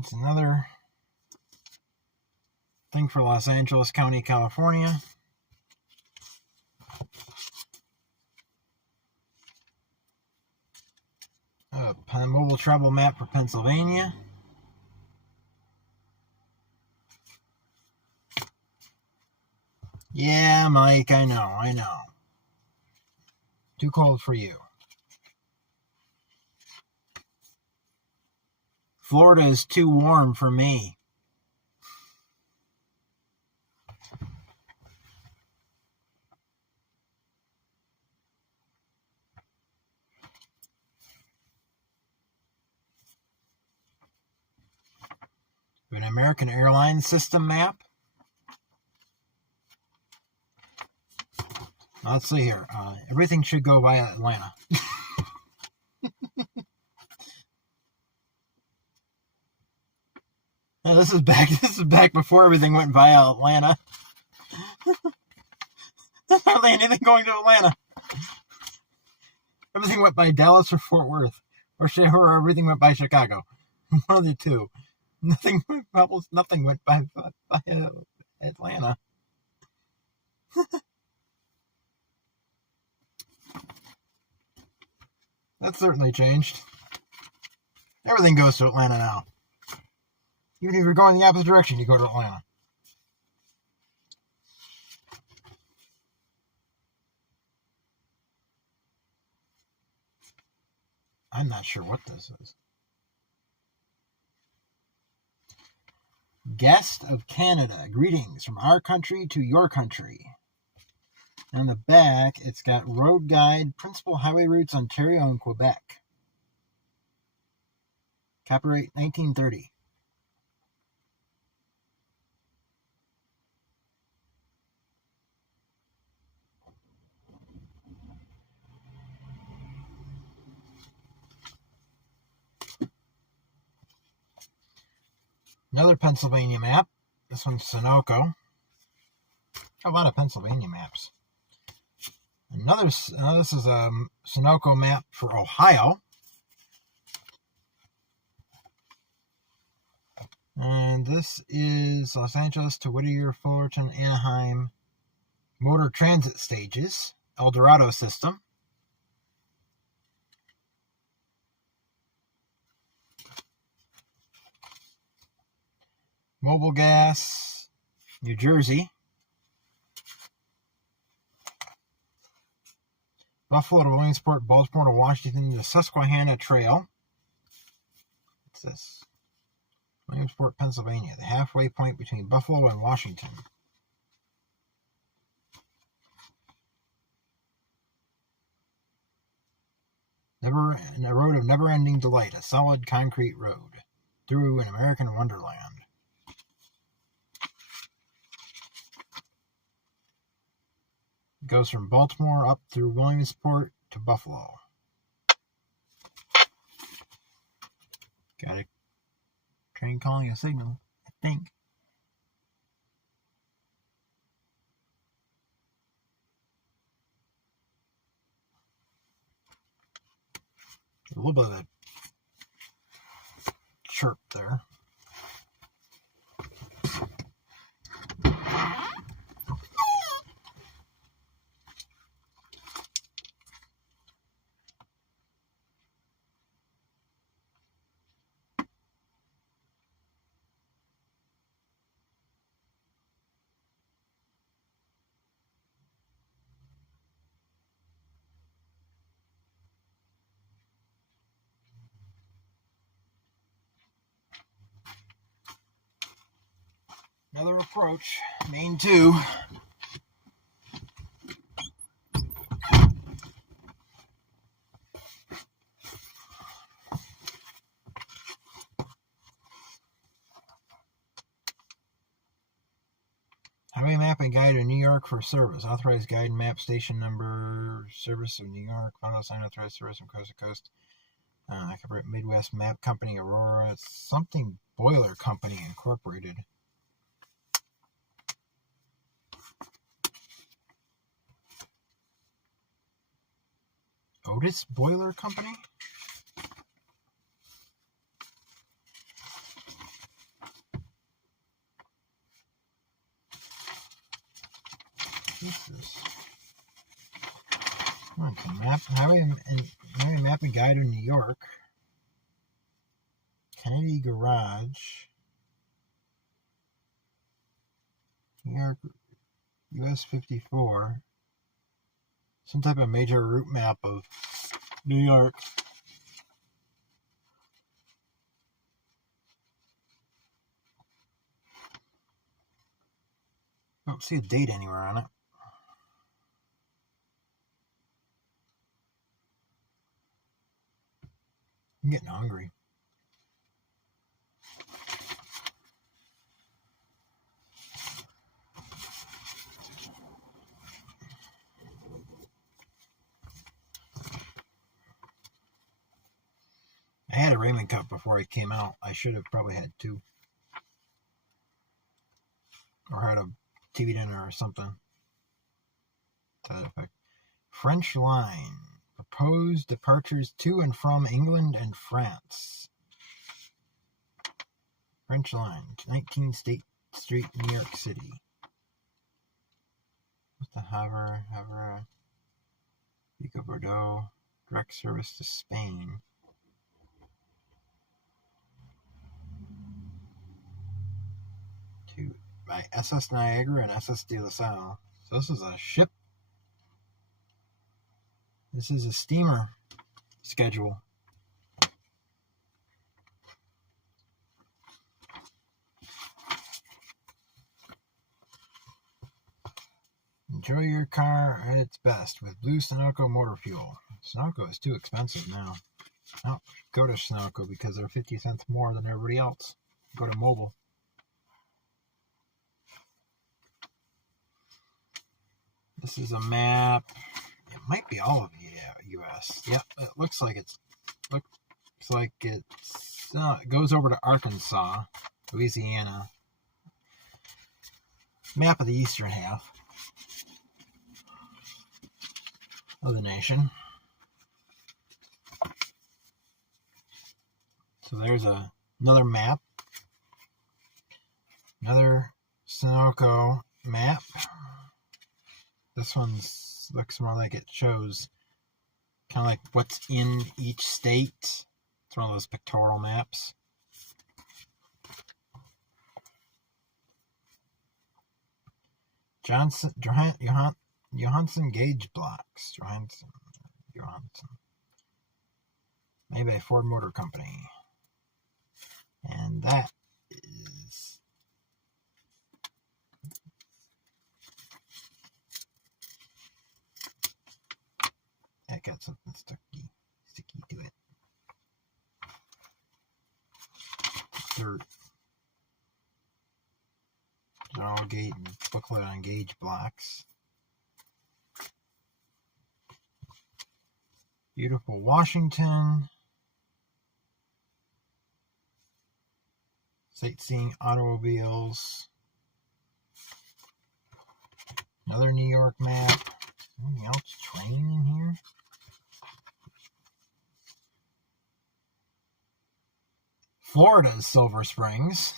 It's another thing for Los Angeles County, California. A mobile travel map for Pennsylvania. Yeah, Mike, I know. Too cold for you. Florida is too warm for me. An American Airlines system map. Let's see here. Everything should go via Atlanta. This is back before everything went via Atlanta. There's hardly anything going to Atlanta. Everything went by Dallas or Fort Worth, or everything went by Chicago. One of the two. Nothing went by Atlanta. That's certainly changed. Everything goes to Atlanta now. Even if you're going the opposite direction, you go to Atlanta. I'm not sure what this is. Guest of Canada, greetings from our country to your country. On the back, it's got road guide, principal highway routes, Ontario and Quebec. Copyright 1930. Another Pennsylvania map. This one's Sunoco. A lot of Pennsylvania maps. This is a Sunoco map for Ohio. And this is Los Angeles to Whittier, Fullerton, Anaheim motor transit stages, El Dorado system. Mobile Gas, New Jersey. Buffalo to Williamsport, Baltimore to Washington, the Susquehanna Trail. What's this? Williamsport, Pennsylvania, the halfway point between Buffalo and Washington. A road of never-ending delight, a solid concrete road through an American wonderland. It goes from Baltimore up through Williamsport to Buffalo. Got a train calling a signal, I think. A little bit of a chirp there. Another approach, main 2. Highway map and guide to New York for service. Authorized guide and map station number, service of New York. Final sign authorized service from coast to coast. Copyright Midwest Map Company, Aurora. It's something Boiler Company Incorporated. Otis Boiler Company? What's this? Okay, highway map and guide to New York. Kennedy Garage. New York, US 54. Some type of major route map of New York. I don't see a date anywhere on it. I'm getting hungry. I had a ramen cup before it came out. I should have probably had 2. Or had a TV dinner or something. To that effect. French Line. Proposed departures to and from England and France. French Line. 19 State Street, New York City. What's the Havre, Vigo, Bordeaux. Direct service to Spain. By SS Niagara and SS De La Salle. So this is a ship. This is a steamer schedule. Enjoy your car at its best with Blue Sunoco motor fuel. Sunoco is too expensive now. Don't go to Sunoco because they're 50 cents more than everybody else. Go to Mobile. This is a map. It might be all of the U.S. Yep, it looks like it goes over to Arkansas, Louisiana. Map of the eastern half of the nation. So there's another map Another Sunoco map. This one looks more like it shows kind of like what's in each state. It's one of those pictorial maps. Johansson gauge blocks. Johansson. Made by Ford Motor Company. And that is that got something sticky to it. Dirt. They're all booklet on gauge blocks. Beautiful Washington. Sightseeing automobiles. Another New York map. Anything else? Train in here? Florida's Silver Springs.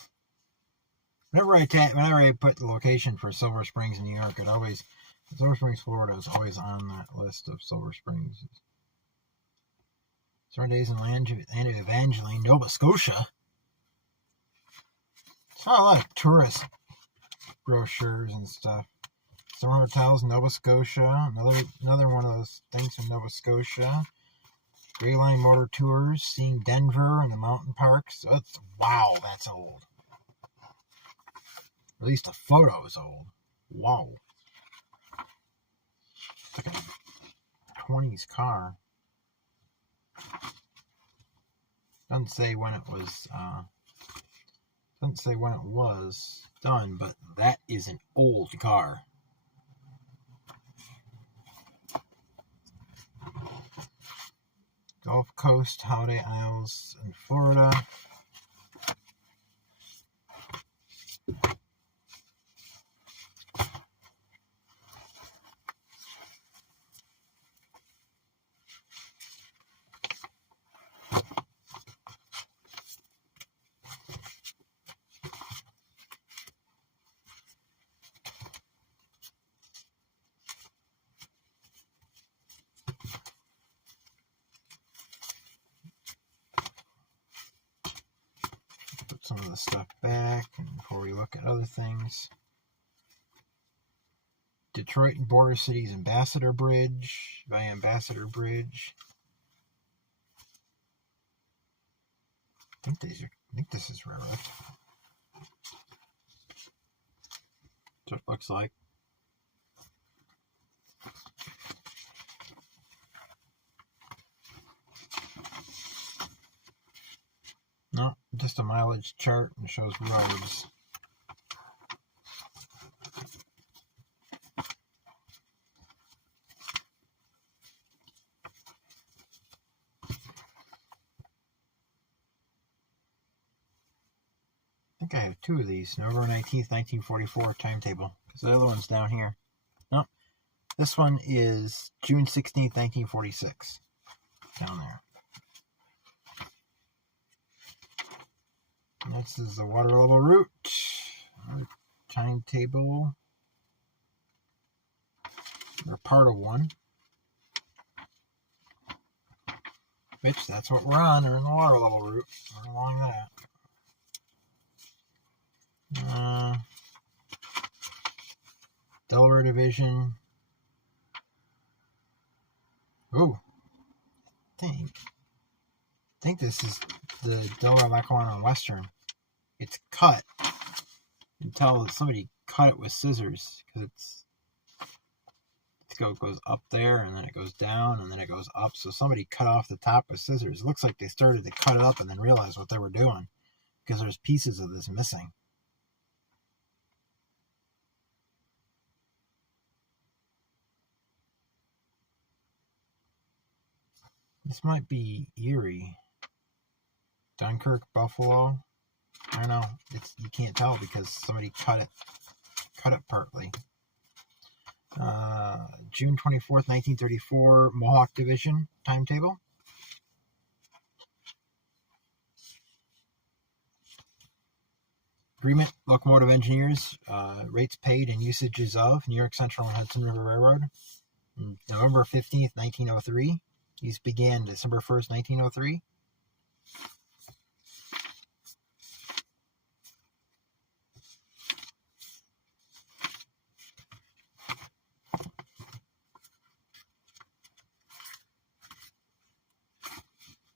Whenever I put the location for Silver Springs in New York, Silver Springs, Florida is always on that list of Silver Springs. Summer days in land of Evangeline, Nova Scotia. Saw a lot of tourist brochures and stuff. Summer hotels, Nova Scotia. Another one of those things in Nova Scotia. Gray Line Motor Tours, seeing Denver and the mountain parks. Wow, that's old. At least the photo is old. Wow. It's like a 20s car. Doesn't say when it was done, but that is an old car. Gulf Coast, Holiday Isles in Florida. Some of the stuff back and before we look at other things. Detroit and Border Cities Ambassador Bridge by Ambassador Bridge. I think this is railroad. That's what it looks like. No, just a mileage chart and shows roads. I think I have two of these. November 19th, 1944 timetable. Because the other one's down here. No, this one is June 16th, 1946. Down there. Next is the water level route. Another timetable. Or part of one. Which, that's what we're on. We're in the water level route. We're along that. Delaware Division. Ooh. I think this is the Delaware Lackawanna Western. It's cut. You can tell that somebody cut it with scissors because it goes up there and then it goes down and then it goes up. So somebody cut off the top with scissors. It looks like they started to cut it up and then realized what they were doing because there's pieces of this missing. This might be Erie. Dunkirk, Buffalo. I don't know. You can't tell because somebody cut it partly. June 24th, 1934, Mohawk Division timetable. Agreement, locomotive engineers, rates paid and usages of New York Central and Hudson River Railroad. November 15th, 1903. These began December 1st, 1903.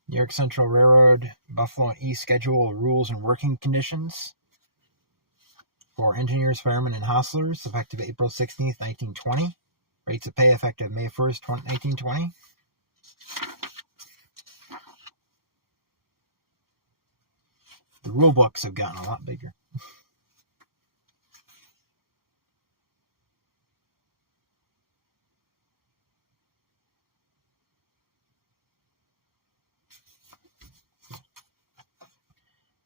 New York Central Railroad, Buffalo and East Schedule, rules and working conditions for engineers, firemen, and hostlers, effective April 16th, 1920. Rates of pay effective May 1st, 1920. The rule books have gotten a lot bigger.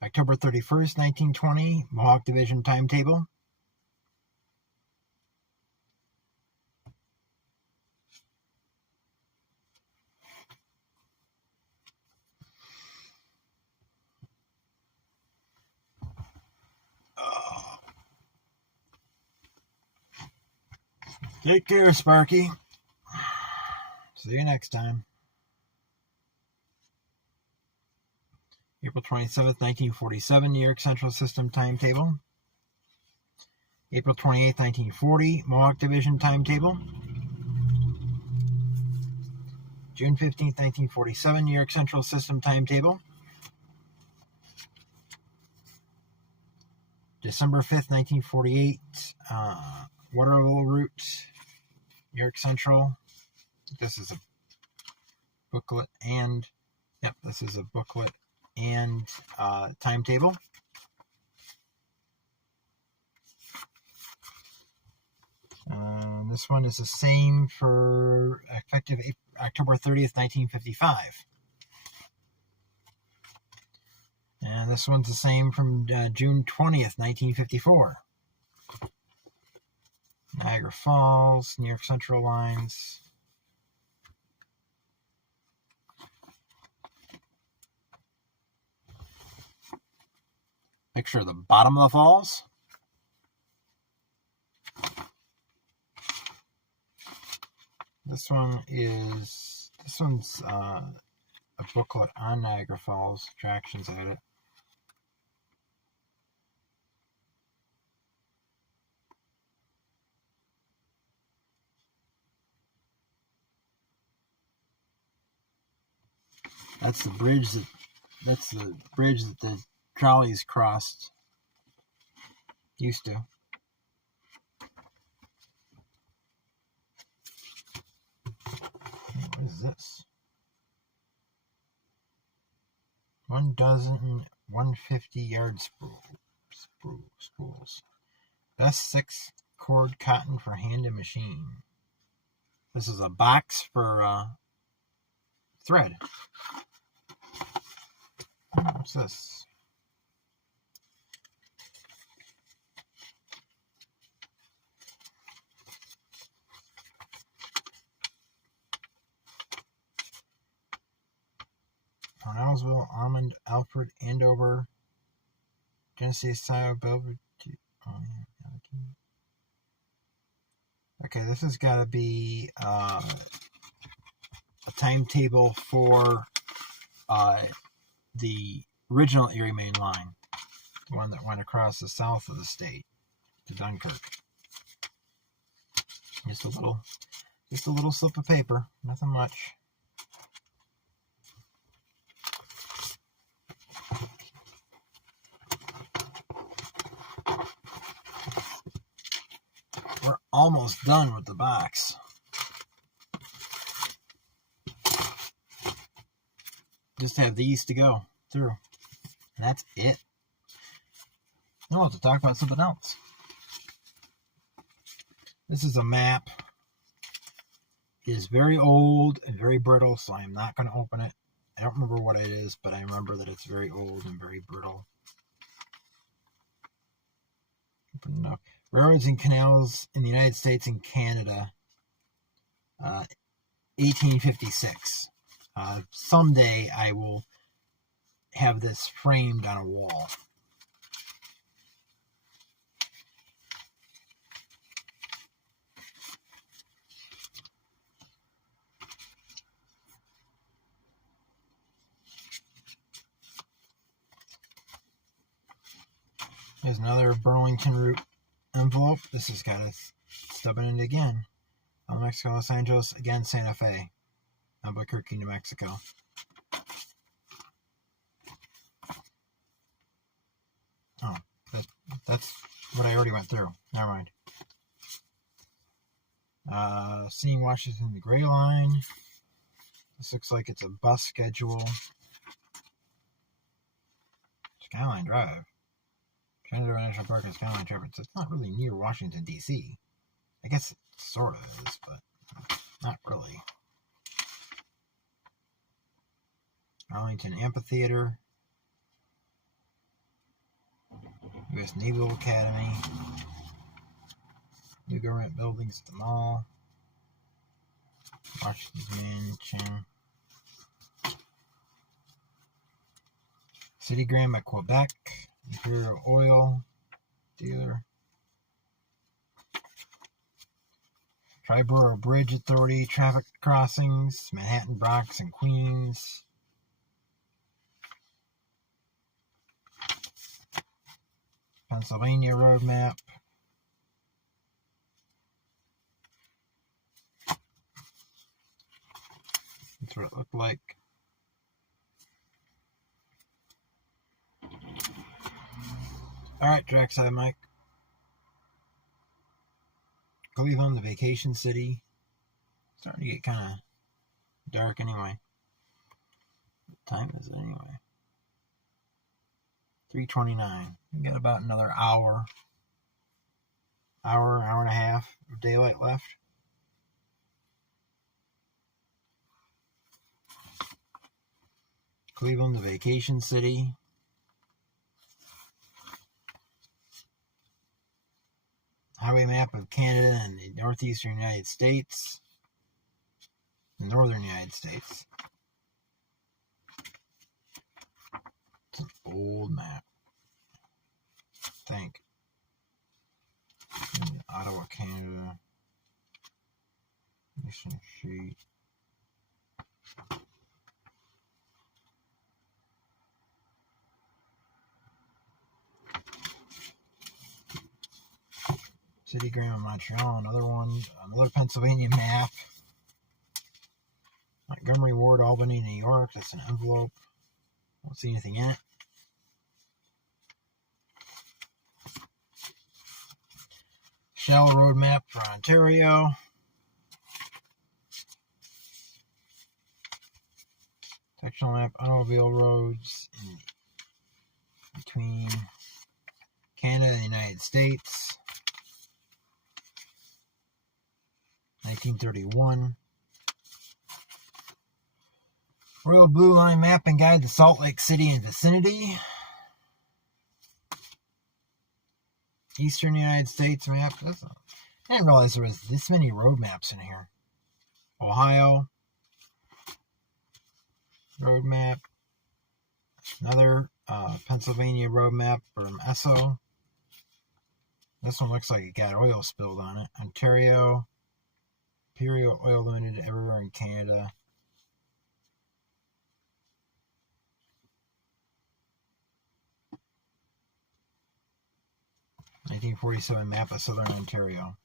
October 31st, 1920, Mohawk Division timetable. Take care, Sparky. See you next time. April 27th, 1947, New York Central System timetable. April 28th, 1940, Mohawk Division timetable. June 15th, 1947, New York Central System timetable. December 5th, 1948, Waterloo route, New York Central. This is a booklet and, this is a booklet and timetable. This one is the same for effective October 30th, 1955. And this one's the same from June 20th, 1954. Niagara Falls, New York Central lines. Picture of the bottom of the falls. This one's a booklet on Niagara Falls, attractions at it. That's the bridge that the trolleys crossed. Used to. What is this? 1 dozen 150-yard spools. Best 6-cord cotton for hand and machine. This is a box for thread. What's this? Parnellsville, Almond, Alfred, Andover, Genesee, Ohio, Belvedere. Okay, this has got to be a timetable for the original Erie Main Line, the one that went across the south of the state to Dunkirk. Just a little slip of paper, nothing much. We're almost done with the box. Just have these to go through. And that's it. Now we'll have to talk about something else. This is a map. It is very old and very brittle, so I'm not going to open it. I don't remember what it is, but I remember that it's very old and very brittle. Open it up. Railroads and Canals in the United States and Canada, 1856. Someday I will have this framed on a wall. There's another Burlington route envelope. This has got us stubbing in it again. El Mexico, Los Angeles, again Santa Fe, Albuquerque, New Mexico. Oh, that's what I already went through. Never mind. Seeing Washington, the Gray Line. This looks like it's a bus schedule. Skyline Drive. Shenandoah National Park and Skyline Drive. It's not really near Washington, D.C. I guess it sort of is, but not really. Arlington Amphitheater. U.S. Naval Academy. New government buildings at the mall. Washington's Mansion. Citygram at Quebec. Imperial Oil dealer. Triborough Bridge Authority, traffic crossings, Manhattan, Bronx, and Queens. Pennsylvania road map. That's what it looked like. Alright, Trackside Mike. Cleveland, the vacation city. Starting to get kind of dark anyway. What time is it anyway? 3:29. We got about another hour and a half of daylight left. Cleveland, the vacation city. Highway map of Canada and the northeastern United States. The northern United States. It's an old map. I think. Ottawa, Canada. Mission sheet. Citygram of Montreal, another one, another Pennsylvania map. Montgomery Ward, Albany, New York. That's an envelope. Don't see anything in it. Shell road map for Ontario. Sectional map, automobile roads in between Canada and the United States. 1931. Royal Blue Line map and guide to Salt Lake City and vicinity. Eastern United States map. I didn't realize there was this many road maps in here. Ohio. Road map. Another Pennsylvania road map from Esso. This one looks like it got oil spilled on it. Ontario. Imperial Oil Limited everywhere in Canada. (1947) map of southern Ontario.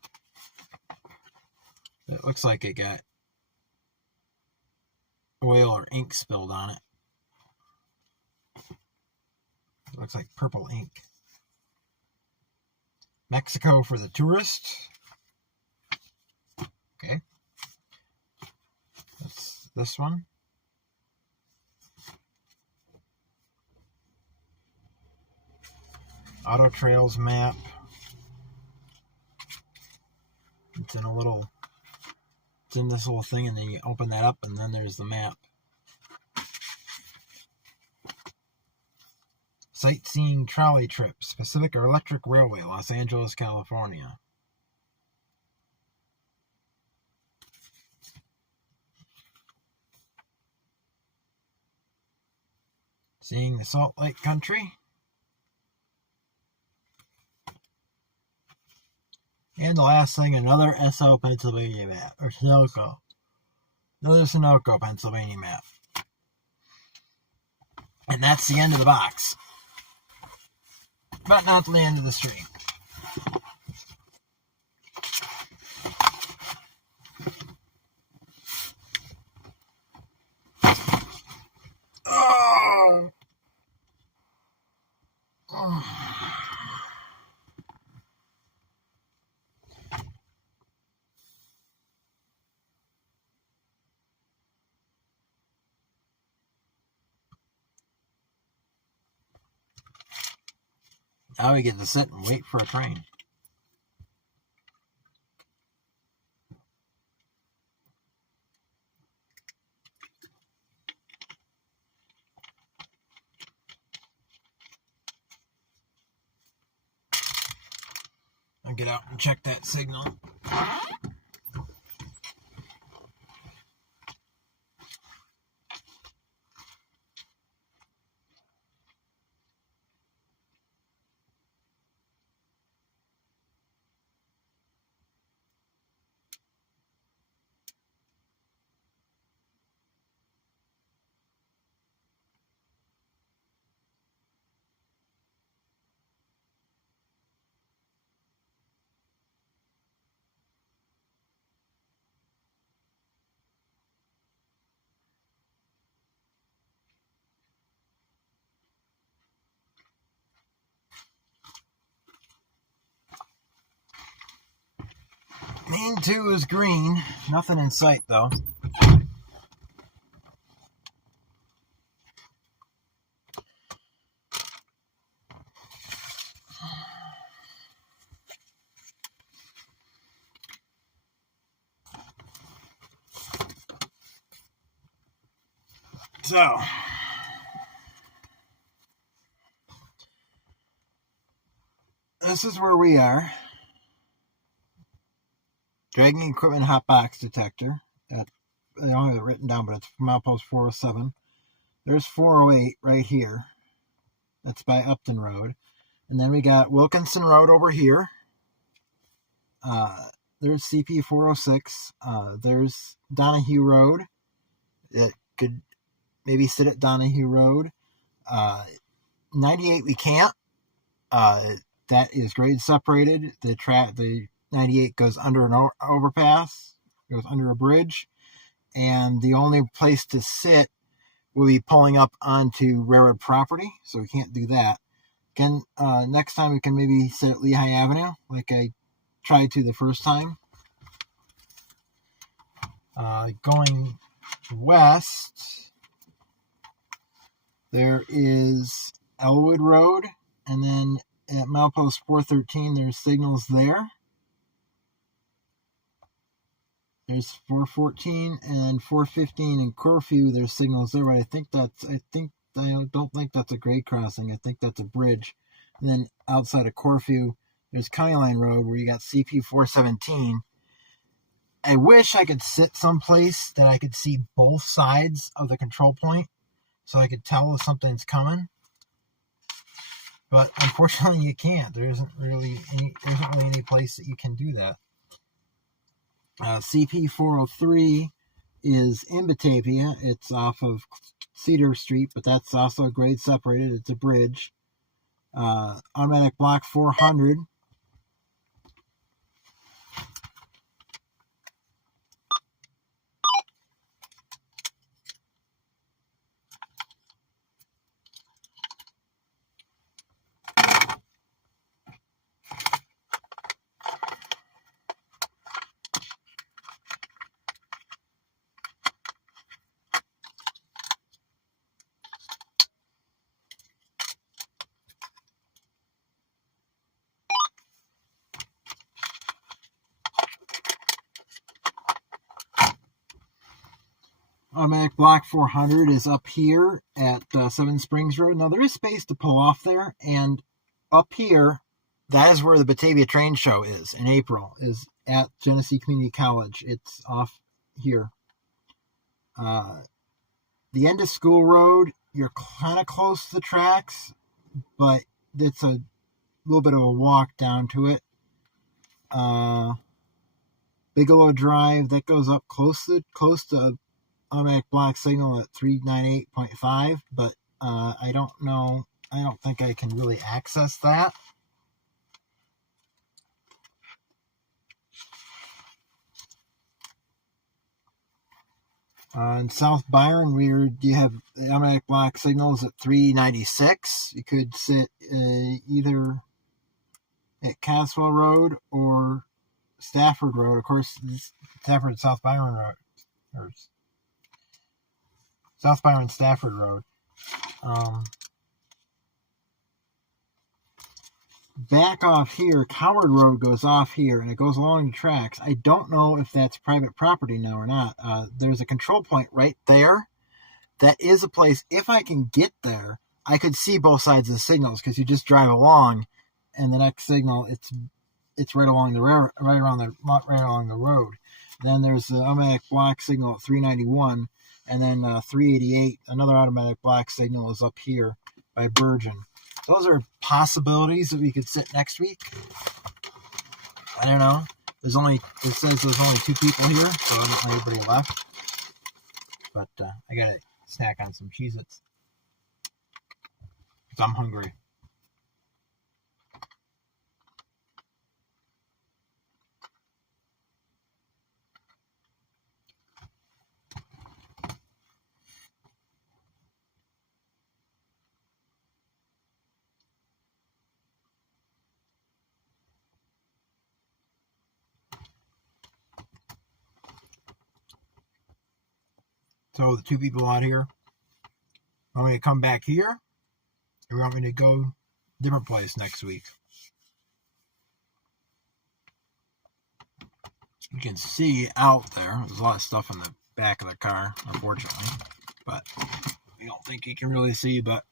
It looks like it got oil or ink spilled on it. It looks like purple ink. Mexico for the tourist. Okay. That's this one. Auto Trails map. It's in this little thing, and then you open that up, and then there's the map. Sightseeing trolley trips, Pacific Electric Railway, Los Angeles, California. Seeing the Salt Lake country. And the last thing, another Esso, Pennsylvania map, or Sunoco. Another Sunoco, Pennsylvania map. And that's the end of the box. but not to the end of the stream. Now we get to sit and wait for a train. I'll get out and check that signal. Main 2 is green. Nothing in sight, though. So, this is where we are. Dragging equipment hotbox detector. I don't have it written down, but it's from outpost 407. There's 408 right here. That's by Upton Road. And then we got Wilkinson Road over here. There's CP 406. There's Donahue Road. It could maybe sit at Donahue Road. 98 we can't. That is grade separated. The 98 goes under an overpass, goes under a bridge, and the only place to sit will be pulling up onto railroad property, so we can't do that. Again, next time we can maybe sit at Lehigh Avenue, like I tried to the first time. Going west, there is Elwood Road, and then at milepost 413, there's signals there. There's 414 and 415 in Corfu. There's signals there, but I don't think that's a grade crossing. I think that's a bridge. And then outside of Corfu, there's County Line Road where you got CP 417. I wish I could sit someplace that I could see both sides of the control point, so I could tell if something's coming. But unfortunately, you can't. There isn't really any place that you can do that. CP 403 is in Batavia. It's off of Cedar Street, but that's also grade separated. It's a bridge. Automatic block 400. Automatic block 400 is up here at Seven Springs Road. Now, there is space to pull off there, and up here, that is where the Batavia Train Show is in April, is at Genesee Community College. It's off here. The end of School Road, you're kind of close to the tracks, but it's a little bit of a walk down to it. Bigelow Drive, that goes up close to automatic block signal at 398.5, but I don't know I don't think I can really access that. In South Byron, you have the automatic block signals at 396. You could sit either at Caswell Road or Stafford Road. Of course, Stafford and South Byron Road, or South Byron Stafford Road. Back off here, Coward Road goes off here, and it goes along the tracks. I don't know if that's private property now or not. There's a control point right there. That is a place, if I can get there, I could see both sides of the signals, because you just drive along, and the next signal, it's right along the right along the road. Then there's the automatic block signal at 391, and then 388, another automatic block signal is up here by Bergen. Those are possibilities that we could sit next week. I don't know. It says there's only 2 people here, so I don't know everybody left. But I gotta snack on some Cheez-Its, because I'm hungry. So the 2 people out here, want me to come back here, or want me to go different place next week? You can see out there, there's a lot of stuff in the back of the car, unfortunately, but I don't think you can really see, but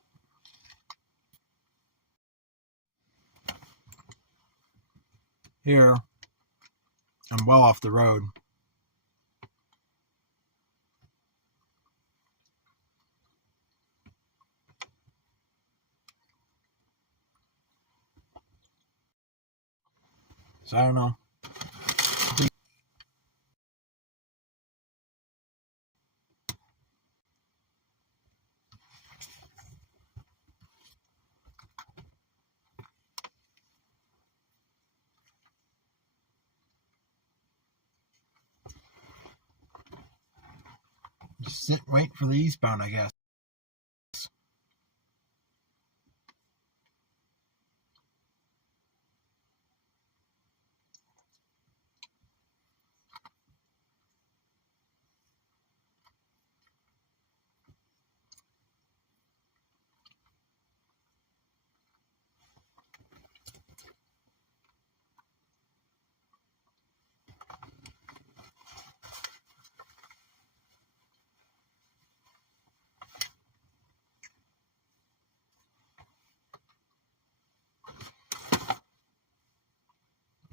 here, I'm well off the road. So I don't know. Just sit and wait for the eastbound, I guess.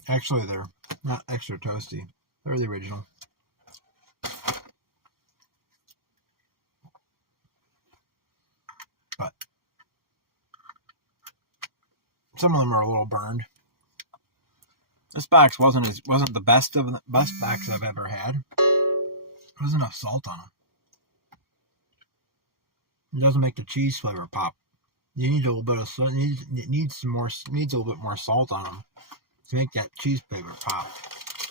Actually, they're not extra toasty. They're the original. But some of them are a little burned. This box wasn't the best box I've ever had. There wasn't enough salt on them. It doesn't make the cheese flavor pop. You need a little bit of salt. It needs a little bit more salt on them to make that cheese flavor pop.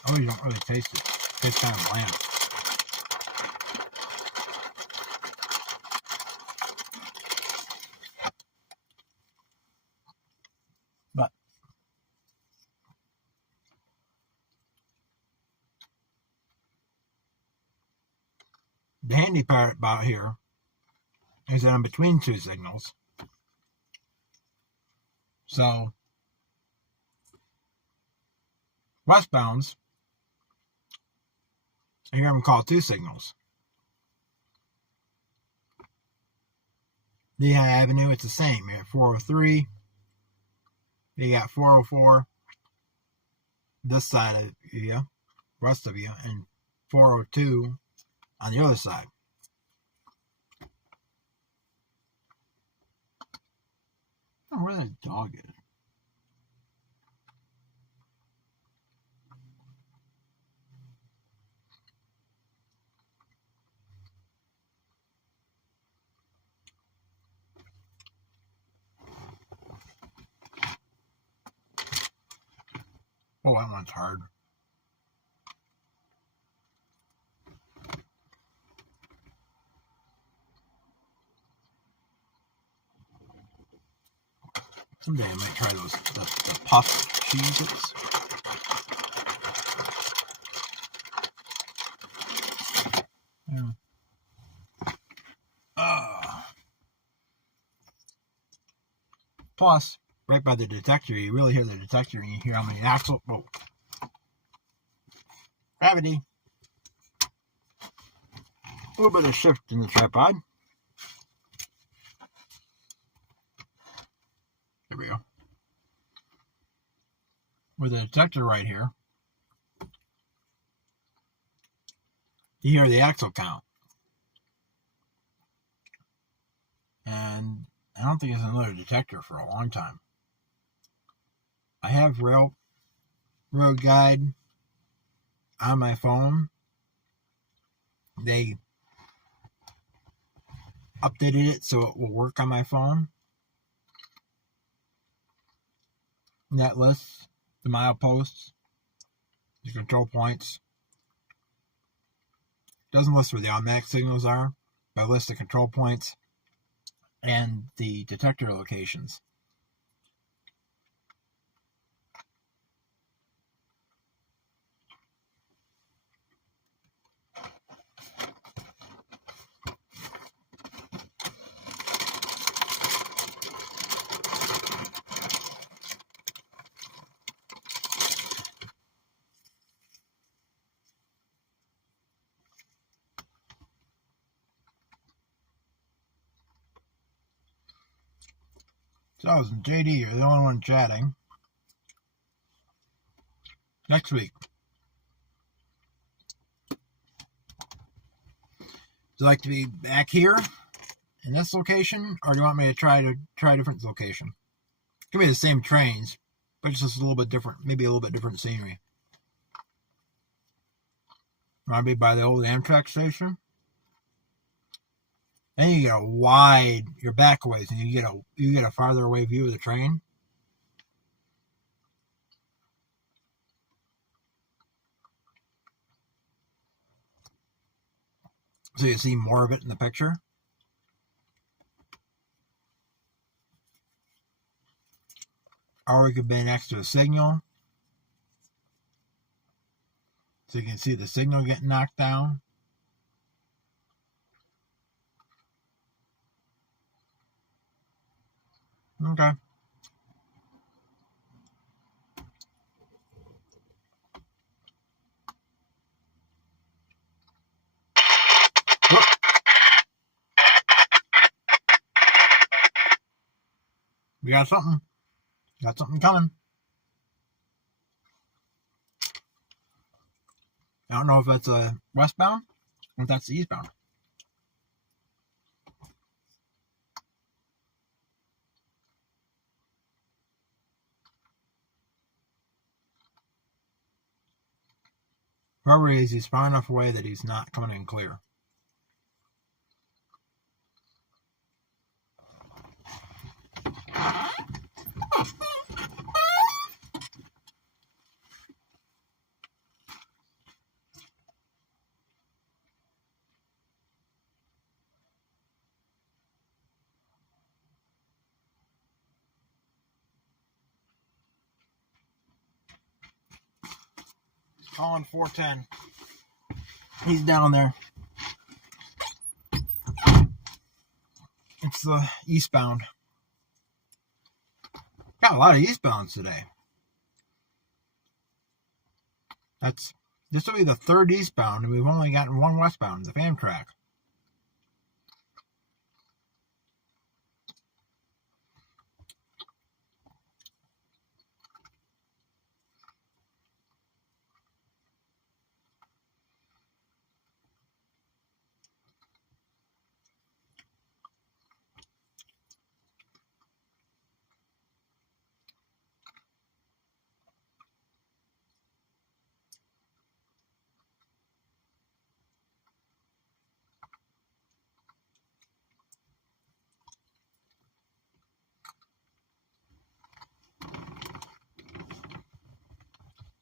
Oh, you don't really taste it. It tastes kind of bland. But the handy part about here is that I'm between 2 signals. So westbounds, I hear them call 2 signals. Lehigh Avenue, it's the same. You got 403. You got 404. This side of you, west of you, and 402 on the other side. Oh, where that dog is? Oh, that one's hard. Someday I might try those the puff cheeses. Yeah. Plus, right by the detector, you really hear the detector and you hear how many axles. Whoa. Gravity. A little bit of shift in the tripod. There we go. With the detector right here, you hear the axle count. And I don't think there's another detector for a long time. I have Railroad Guide on my phone. They updated it so it will work on my phone. And that lists the mileposts, the control points. It doesn't list where the automatic signals are, but it lists the control points and the detector locations. So, JD, you're the only one chatting. Next week. Would you like to be back here in this location, or do you want me to try a different location? It could be the same trains, but it's just a little bit different, maybe a little bit different scenery. Want to be by the old Amtrak station? Then you get a wide, you're back ways, and you get a farther away view of the train. So you see more of it in the picture. Or we could be next to a signal. So you can see the signal getting knocked down. Okay. Whoop. We got something. Got something coming. I don't know if that's a westbound or if that's the eastbound. Whoever he is, he's far enough away that he's not coming in clear. Calling 410. He's down there. It's the eastbound. Got a lot of eastbounds today. This will be the third eastbound, and we've only gotten one westbound, the Amtrak.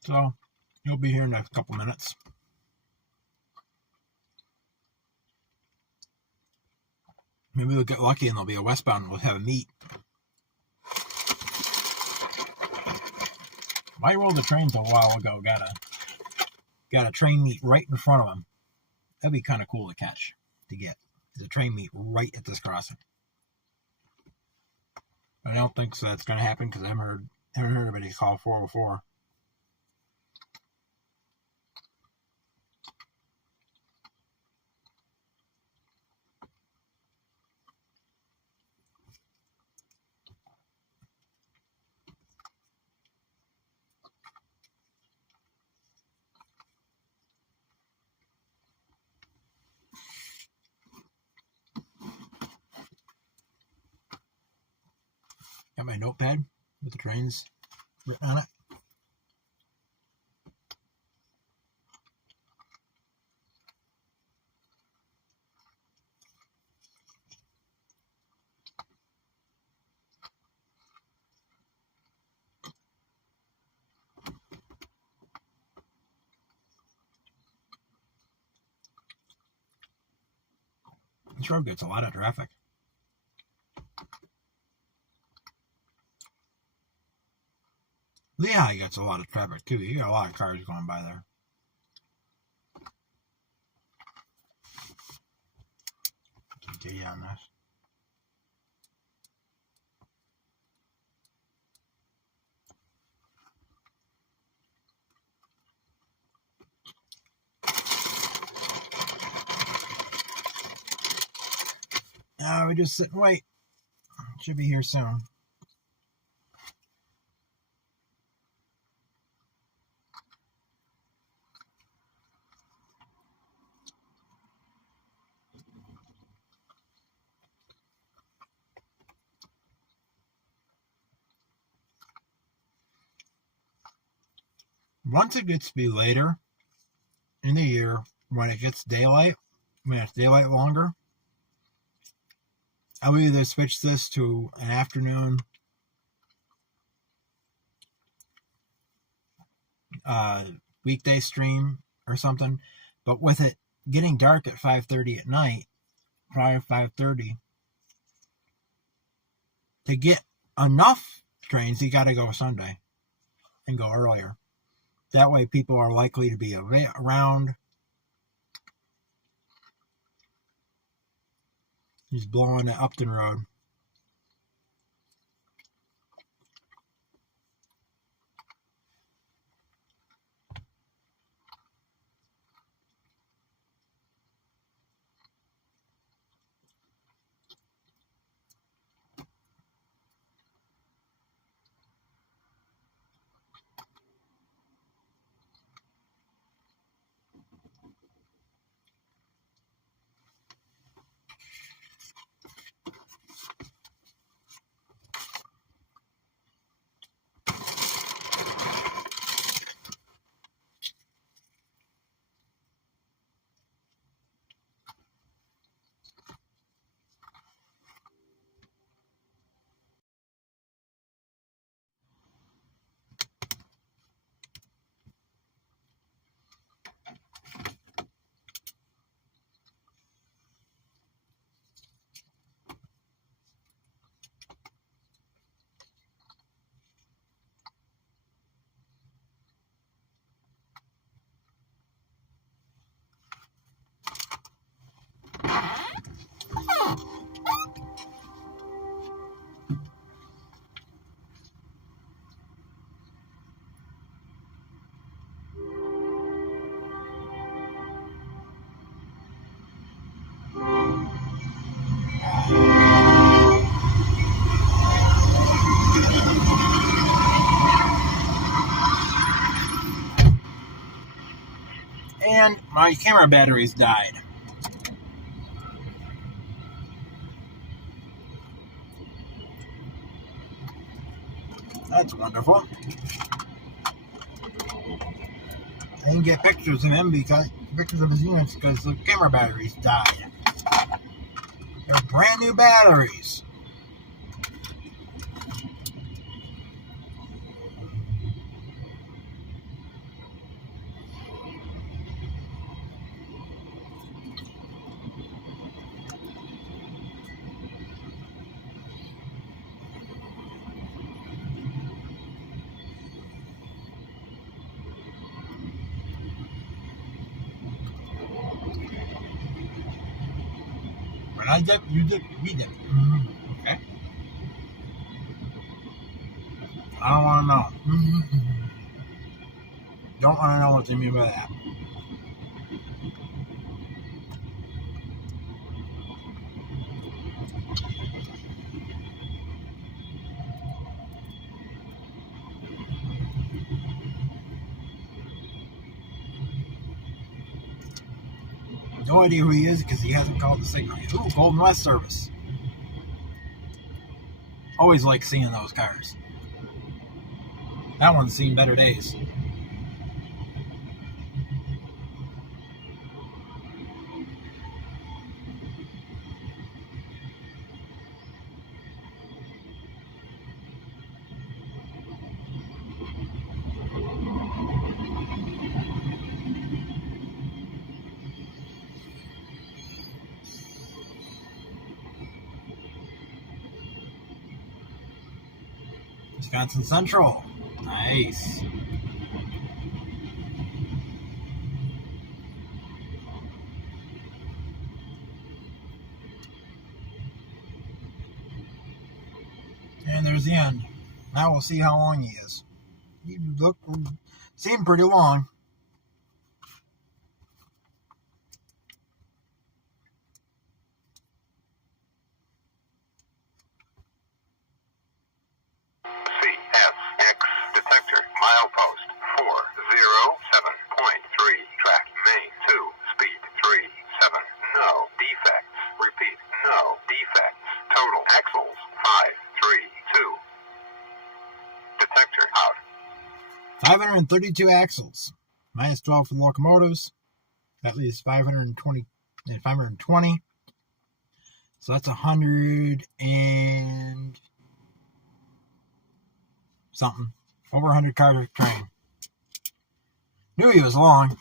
So he'll be here in a couple minutes. Maybe we'll get lucky and there'll be a westbound and we'll have a meet. I rolled the trains a while ago. Got a train meet right in front of him. That'd be kind of cool to catch, to get. There's a train meet right at this crossing. I don't think so that's going to happen because I haven't heard anybody call 404. Got my notepad with the trains written on it. This road gets a lot of traffic. Lehigh gets a lot of traffic too. You got a lot of cars going by there. Date on this. Now we just sit and wait. Should be here soon. Once it gets to be later in the year, when it gets daylight, when it's daylight longer, I'll either switch this to an afternoon weekday stream or something. But with it getting dark at 5:30 at night, prior 5:30, to get enough trains, you got to go Sunday and go earlier. That way people are likely to be around. He's blowing at Upton Road. And my camera batteries died. That's wonderful. I didn't get pictures of him pictures of his units because the camera batteries died. They're brand new batteries. When I dip, you dip, we dip. Okay. I don't want to know. Don't want to know what they mean by that. No idea who he is because he hasn't called the signal yet. Ooh, Golden West service. Always like seeing those cars. That one's seen better days. Wisconsin Central. Nice. And there's the end. Now we'll see how long he is. He seemed pretty long. CSX detector milepost 407.3 track main 2 speed 37 no defects repeat no defects total axles 532 detector out 532 axles. Minus 12 for the locomotives. That leaves 520 and 520. So that's 100 and something. Over 100 car train. Knew he was long.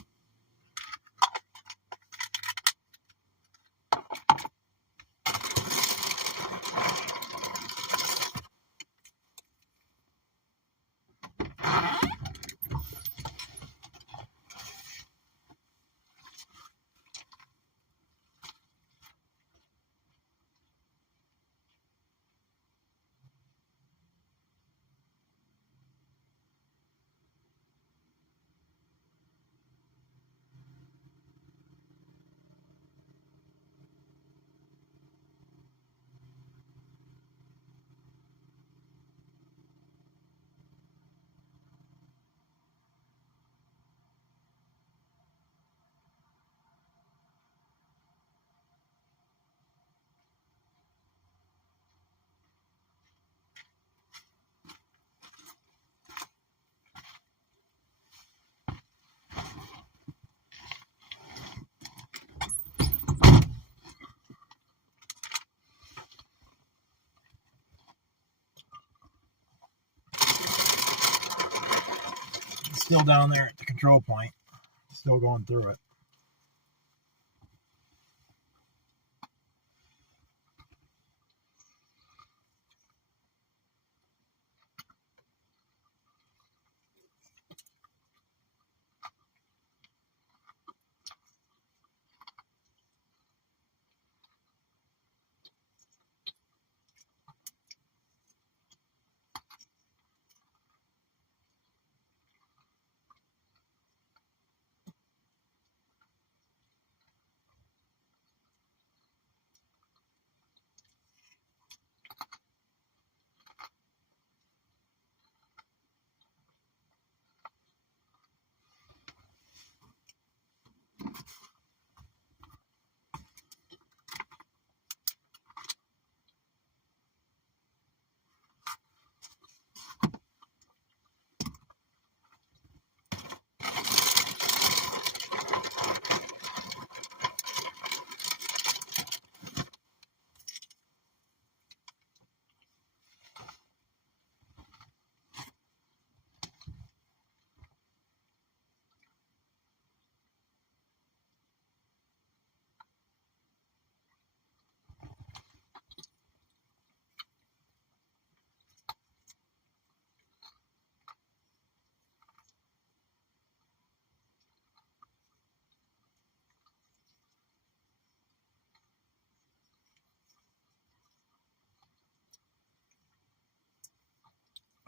Still down there at the control point. Still going through it.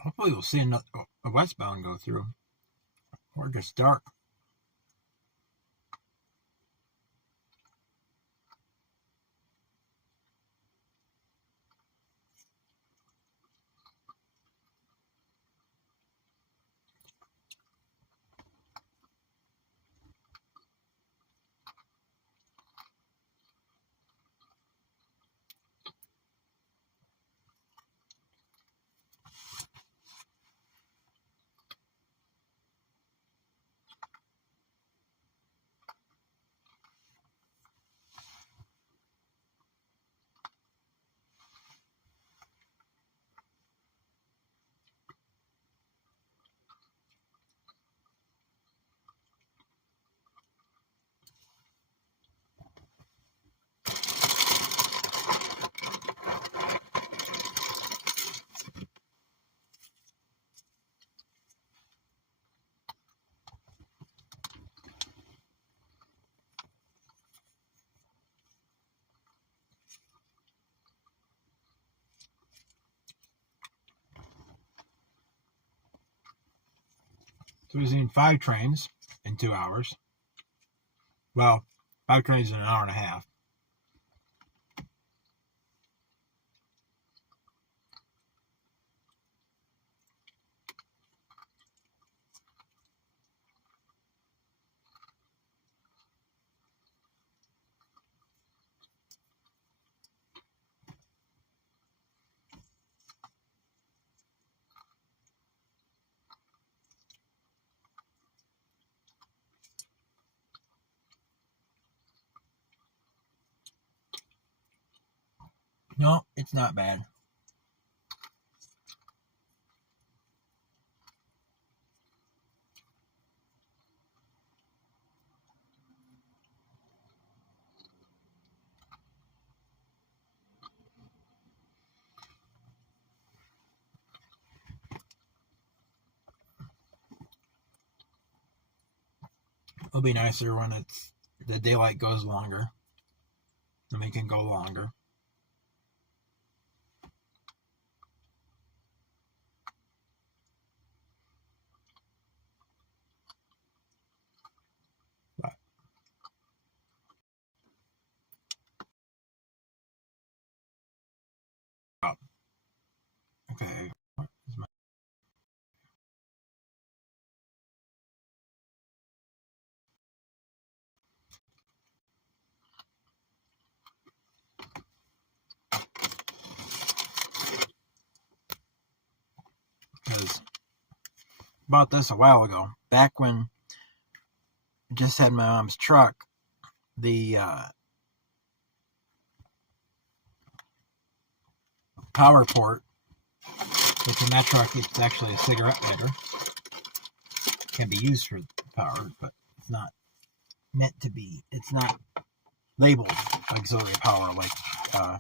Hopefully we'll see a westbound go through. Or it gets dark. So we've seen 5 trains in 2 hours. Well, 5 trains in an hour and a half. No, it's not bad. It'll be nicer when the daylight goes longer. Then we can go longer. But, okay. Because bought this a while ago. Back when I just had my mom's truck, the power port, which in that truck it's actually a cigarette lighter, can be used for power, but it's not meant to be. It's not labeled auxiliary power like I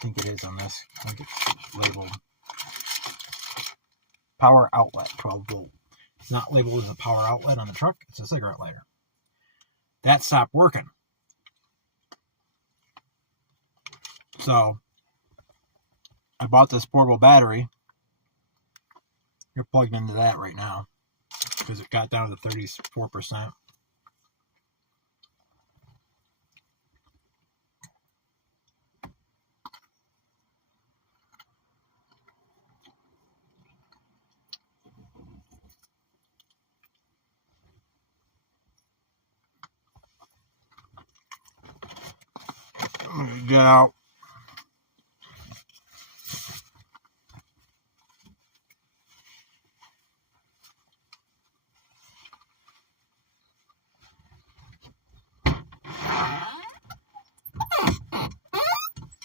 think it is on this. I think it's labeled power outlet 12 volt. It's not labeled as a power outlet on the truck. It's a cigarette lighter. That stopped working. So I bought this portable battery. You're plugged into that right now because it got down to 34%. Get out.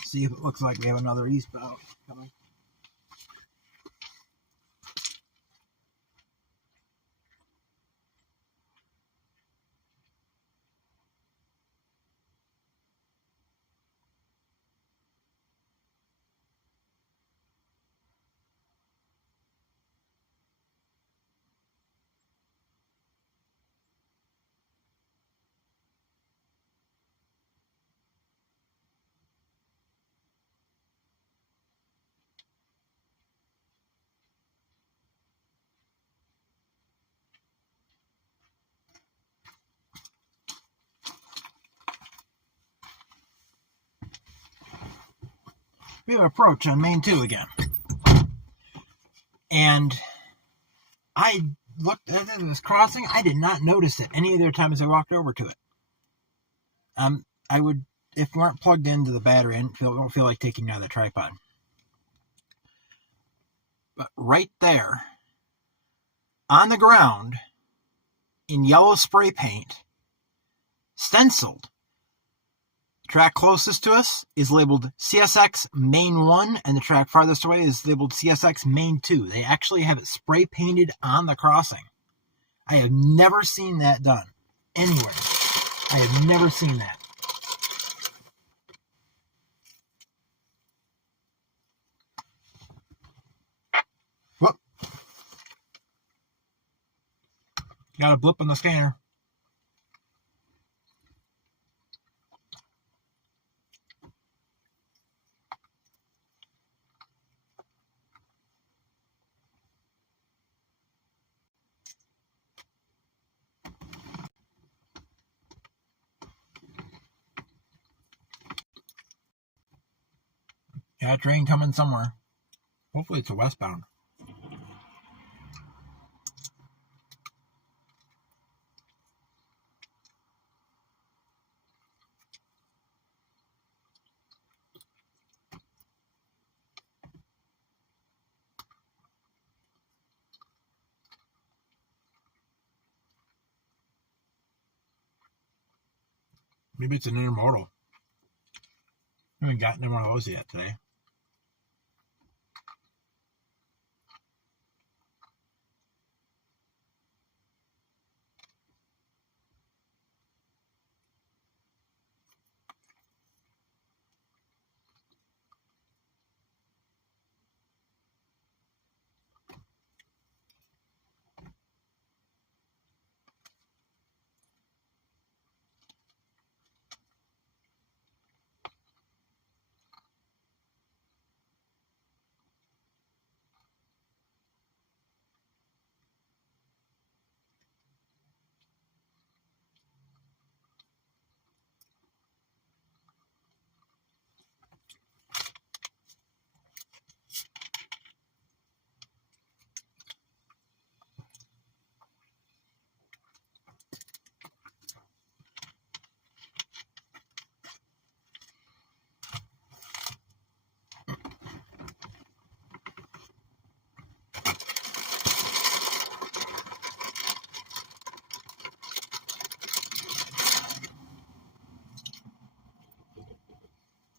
See if it looks like we have another eastbound coming. we have approach on Main 2 again. And I looked at this crossing. I did not notice it any of the times I walked over to it. I would, if we weren't plugged into the battery, I don't feel like taking out the tripod. But right there, on the ground, in yellow spray paint, stenciled, the track closest to us is labeled CSX Main 1, and the track farthest away is labeled CSX Main 2. They actually have it spray painted on the crossing. I have never seen that done anywhere. I have never seen that. Whoop. Got a blip on the scanner. Got a train coming somewhere. Hopefully it's a westbound. Maybe it's an intermodal. I haven't gotten one of those yet today.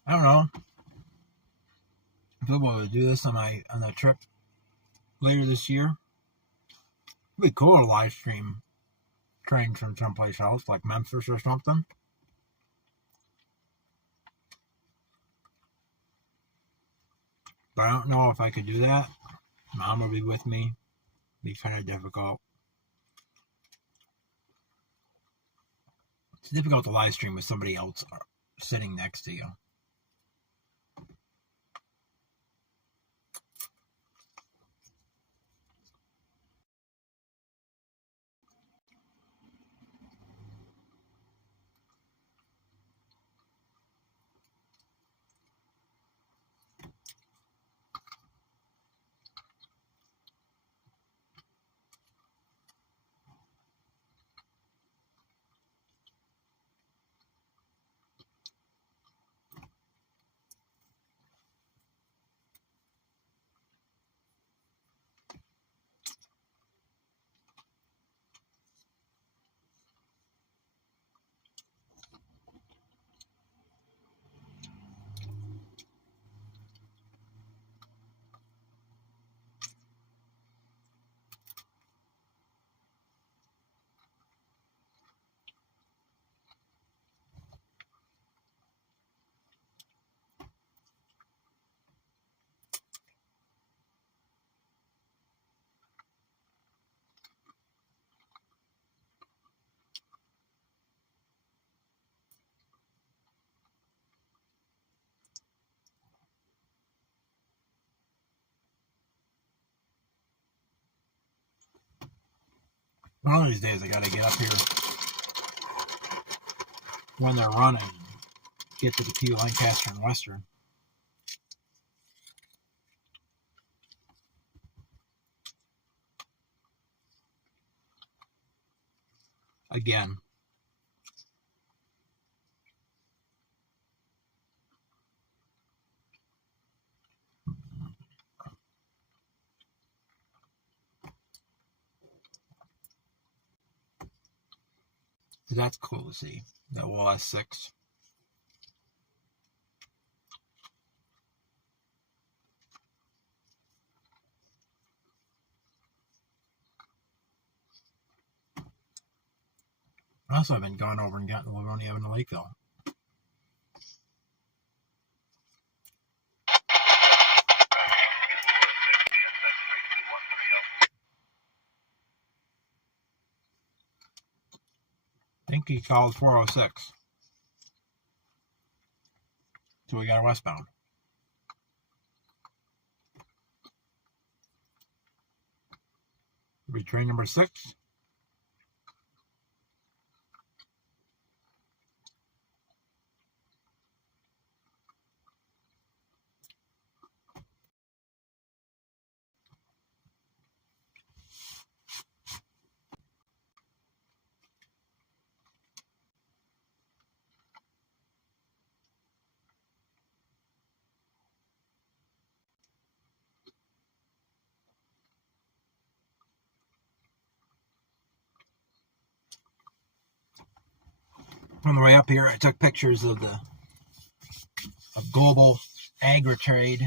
I don't know if I'll be able to do this on the trip later this year. It'd be cool to live stream trains from someplace else, like Memphis or something. But I don't know if I could do that. Mom will be with me. It'd be kind of difficult. It's difficult to live stream with somebody else sitting next to you. One of these days I gotta get up here when they're running, get to the T Lancaster and Western. again. So that's cool to see. That Wall S6. Also, I've been gone over and gotten Livonia in Lakeville. I think he called 406. So we got westbound. Train number 6. On the way up here, I took pictures of global agri-trade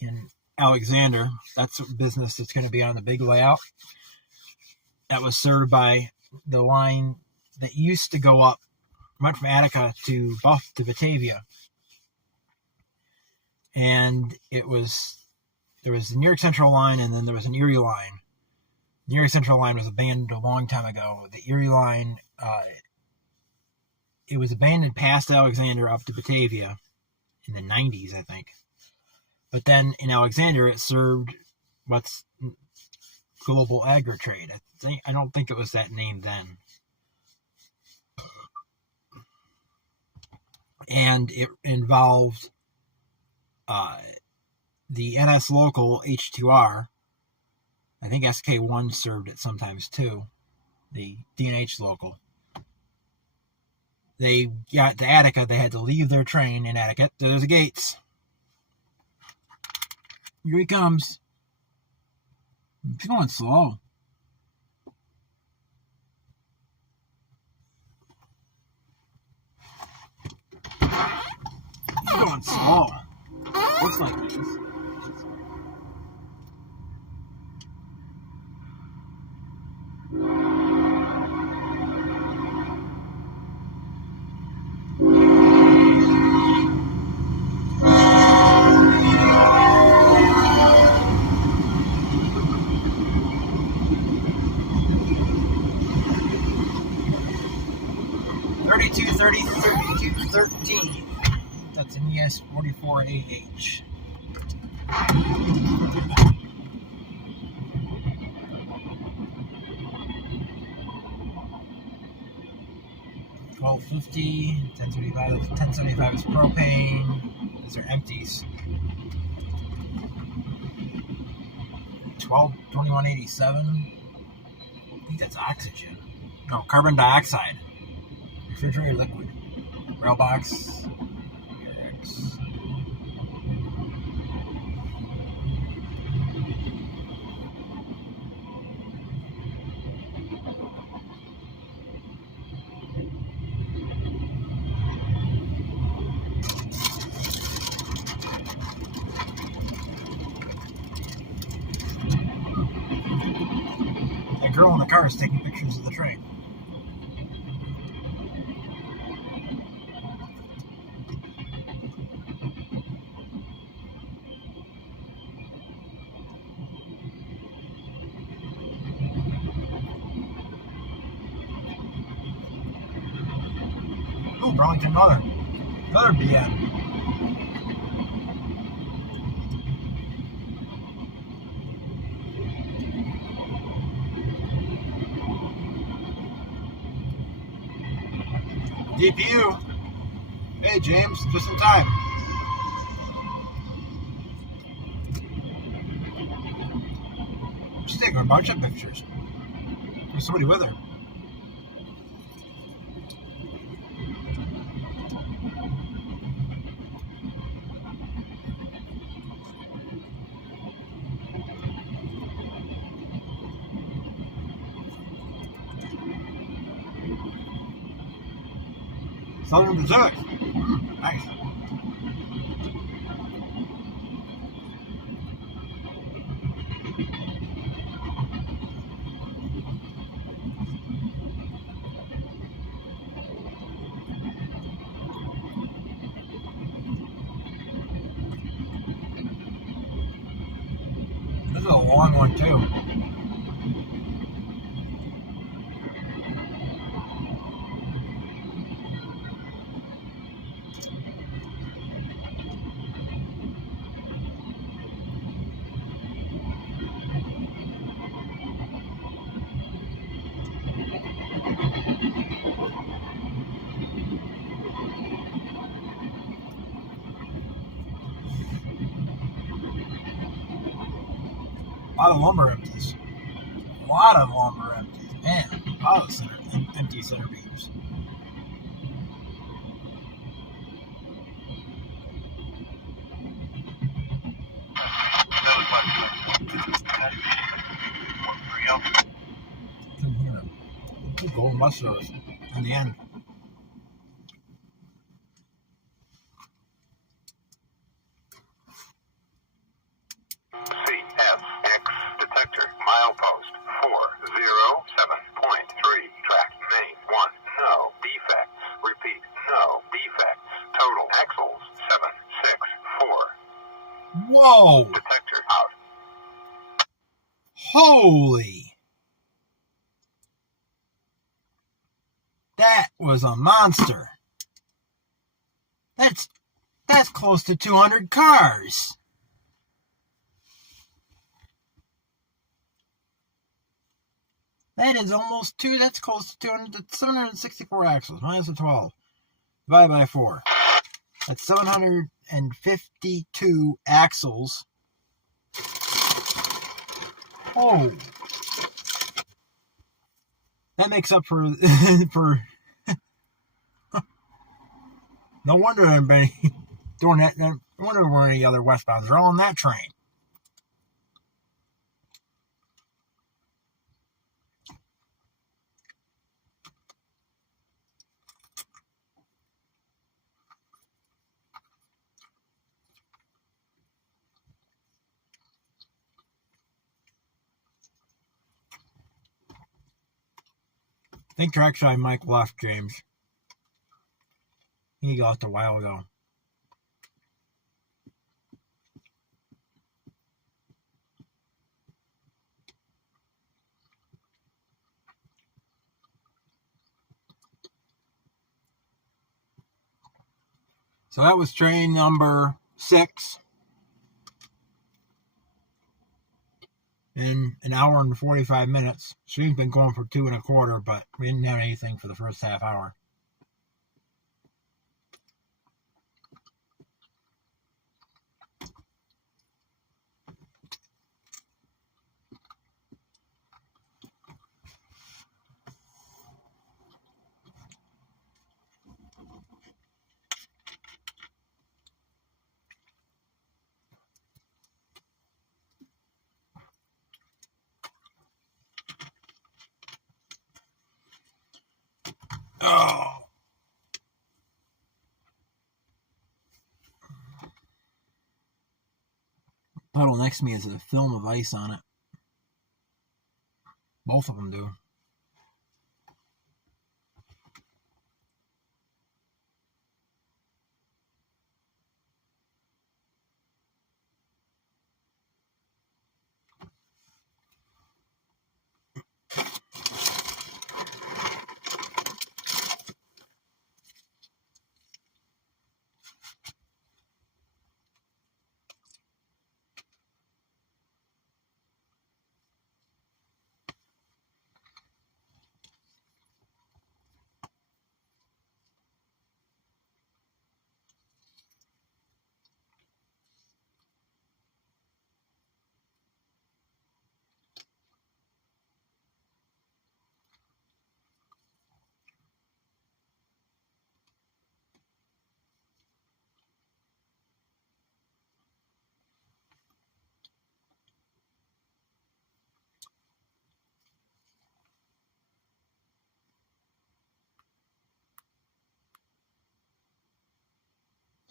in Alexander. That's a business that's going to be on the big layout. That was served by the line that used to go up, went from Attica to Batavia. And there was the New York Central line, and then there was an Erie line. The New York Central line was abandoned a long time ago. The Erie line, it was abandoned past Alexander up to Batavia in the 90s, I think. But then in Alexander, it served what's Global Agri-Trade. I don't think it was that name then. And it involved the NS local H2R. I think SK1 served it sometimes too. The D&H local. They got to Attica. They had to leave their train in Attica. There's the gates. Here he comes. He's going slow. He's going slow. Looks like this. 3213. That's an ES44AH. $12.50, 1075 is propane. These are empties. $12.21.87. I think that's oxygen. No, carbon dioxide. Refrigerated liquid. Rail box. That girl in the car is taking pictures of the train. Oh, Burlington, another BM. DPU. Hey, James, just in time. She's taking a bunch of pictures. There's somebody with her. Southern Pacific. Nice. This is a long one, too. A lot of lumber empties. A lot of lumber empties. Man, a lot of empty center beams. Couldn't hear it. Two golden mushrooms in the end. CSX detector milepost 407.3 track main 1 no defects. Repeat, no defects. Total axles 764. Whoa! Detector out. Holy! That was a monster. That's close to 200 cars. That is almost two. That's close to 200. That's 764 axles minus the 12. Divided by 4. That's 752 axles. Oh. That makes up for no wonder anybody doing that. No wonder there weren't any other westbounds. They're all on that train. I think trackside Mike left, James. He left a while ago. So that was train number 6 in an hour and 45 minutes. Stream's been going for 2 1/4, but we didn't have anything for the first half hour. Oh. Puddle next to me has a film of ice on it. Both of them do.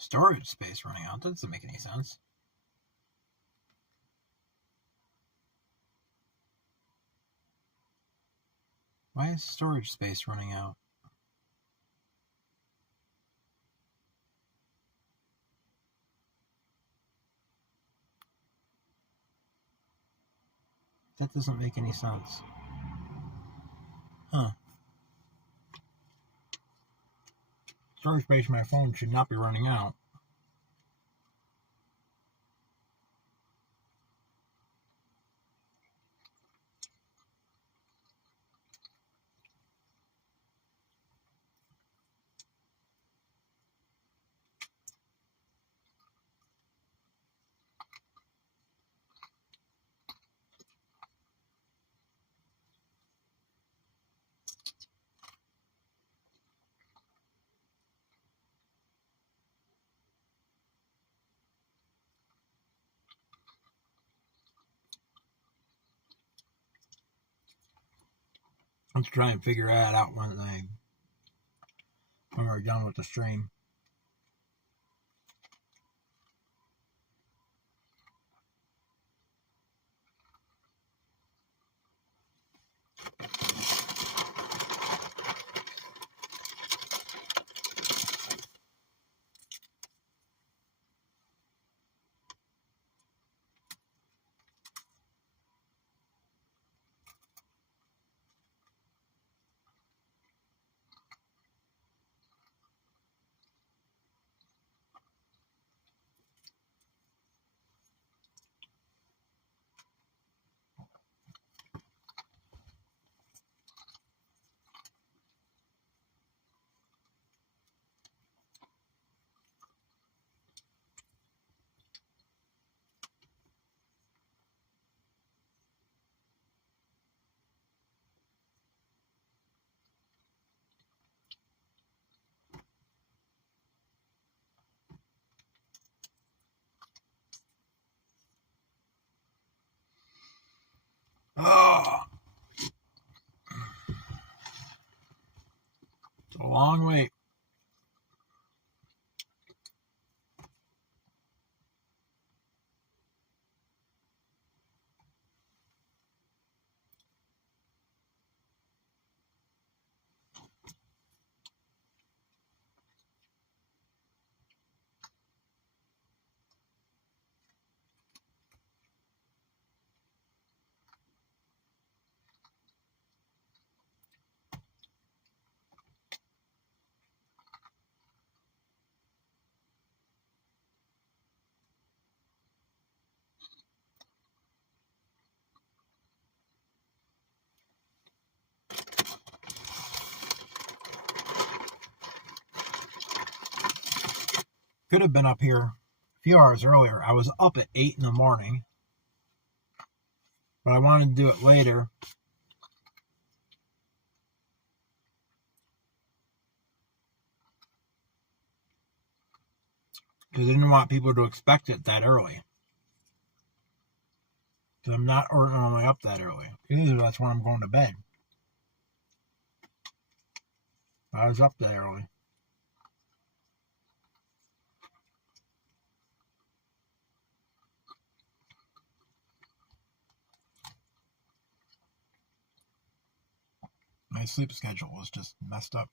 Storage space running out. That doesn't make any sense. Why is storage space running out? That doesn't make any sense. Huh. Storage space on my phone should not be running out. Let's try and figure that out when we're done with the stream. Oh, it's a long wait. Could have been up here a few hours earlier. I was up at 8 in the morning, but I wanted to do it later. Because I didn't want people to expect it that early. Because I'm not normally up that early. Usually that's when I'm going to bed. I was up that early. My sleep schedule was just messed up.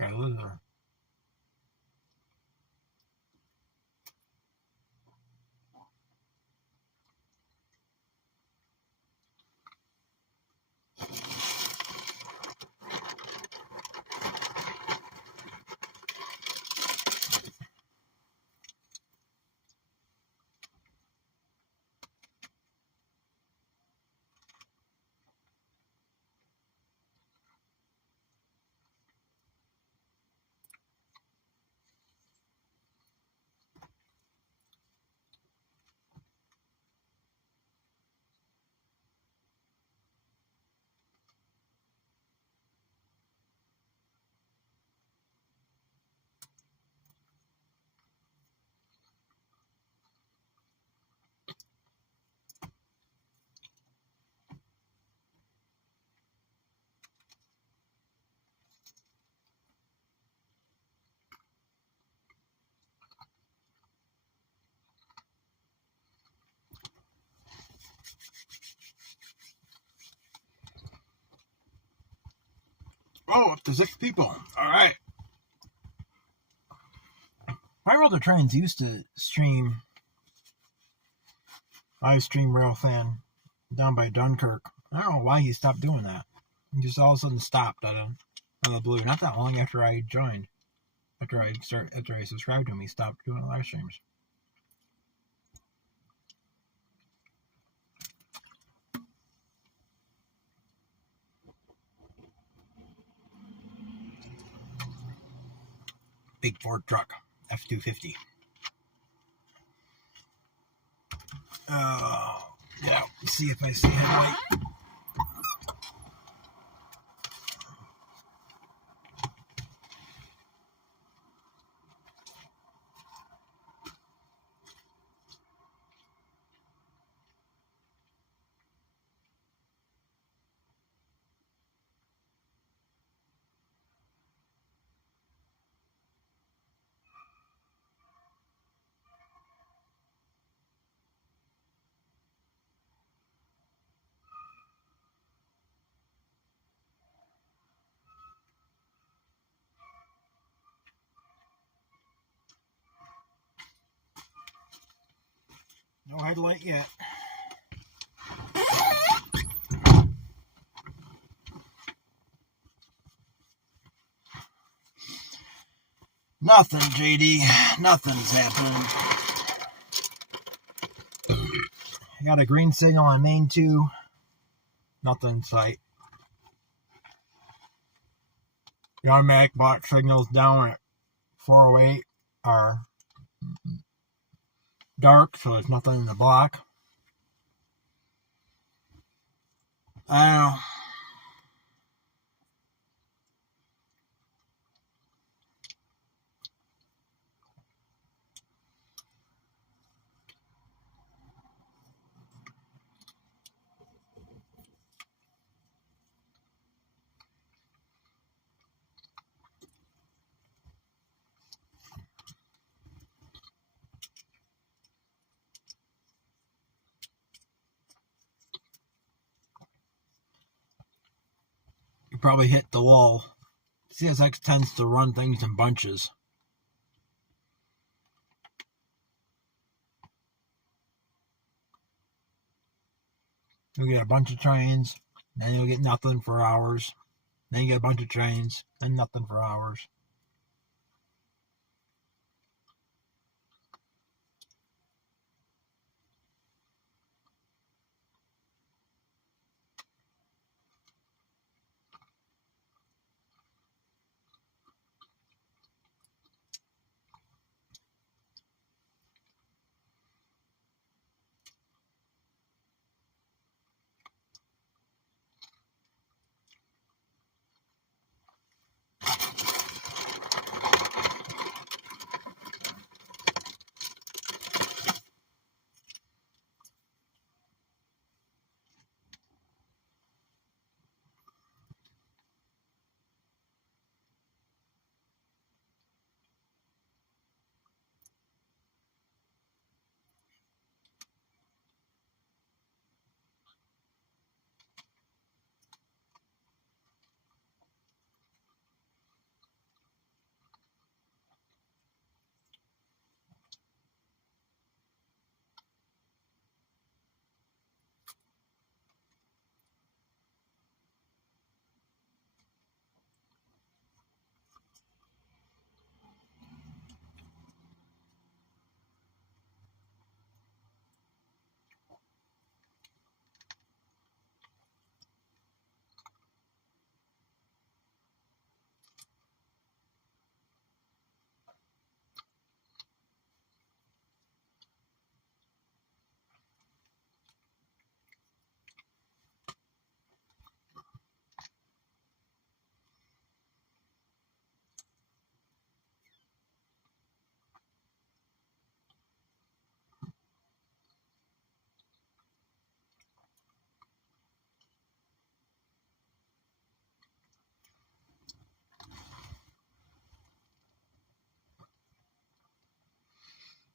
Okay, loser. Oh, up to 6 people. All right. Railroad Trains used to stream. I stream Railfan down by Dunkirk. I don't know why he stopped doing that. He just all of a sudden stopped out of the blue. Not that long after I joined. After I subscribed to him, he stopped doing live streams. Big Ford truck, F-250. Yeah, let's see if I see headlight. No headlight yet. Nothing, JD. Nothing's happening. I got a green signal on main 2. Nothing in sight. The automatic block signals down at 408 are dark, so there's nothing in the block. I don't know. You probably hit the wall. CSX tends to run things in bunches. You'll get a bunch of trains, then you'll get nothing for hours. Then you get a bunch of trains, then nothing for hours.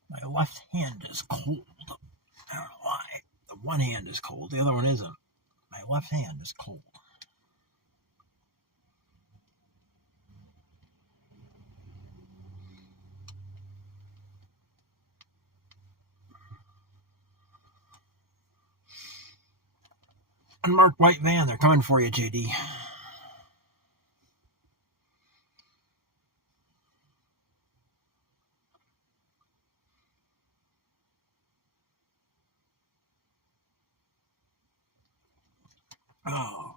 My left hand is cold. I don't know why. The one hand is cold, the other one isn't. My left hand is cold. Unmarked white van. They're coming for you, JD. Oh.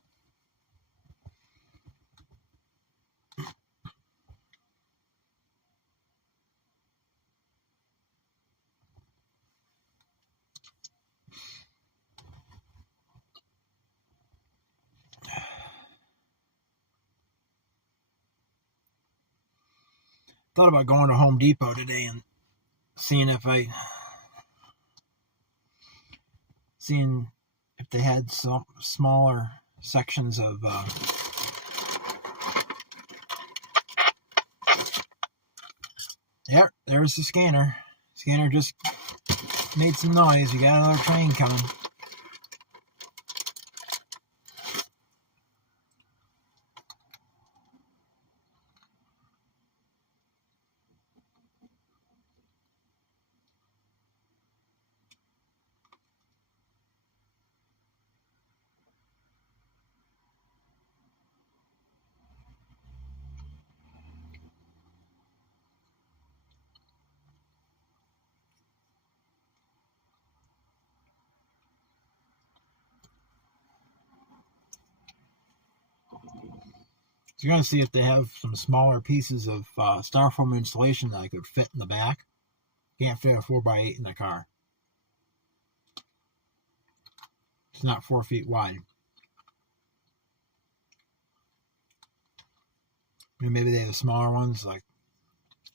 Thought about going to Home Depot today and seeing if they had some smaller sections of Yep, there's the scanner. Scanner just made some noise. You got another train coming. So you're going to see if they have some smaller pieces of styrofoam insulation that I could fit in the back. Can't fit a 4x8 in the car. It's not 4 feet wide. Maybe they have smaller ones, like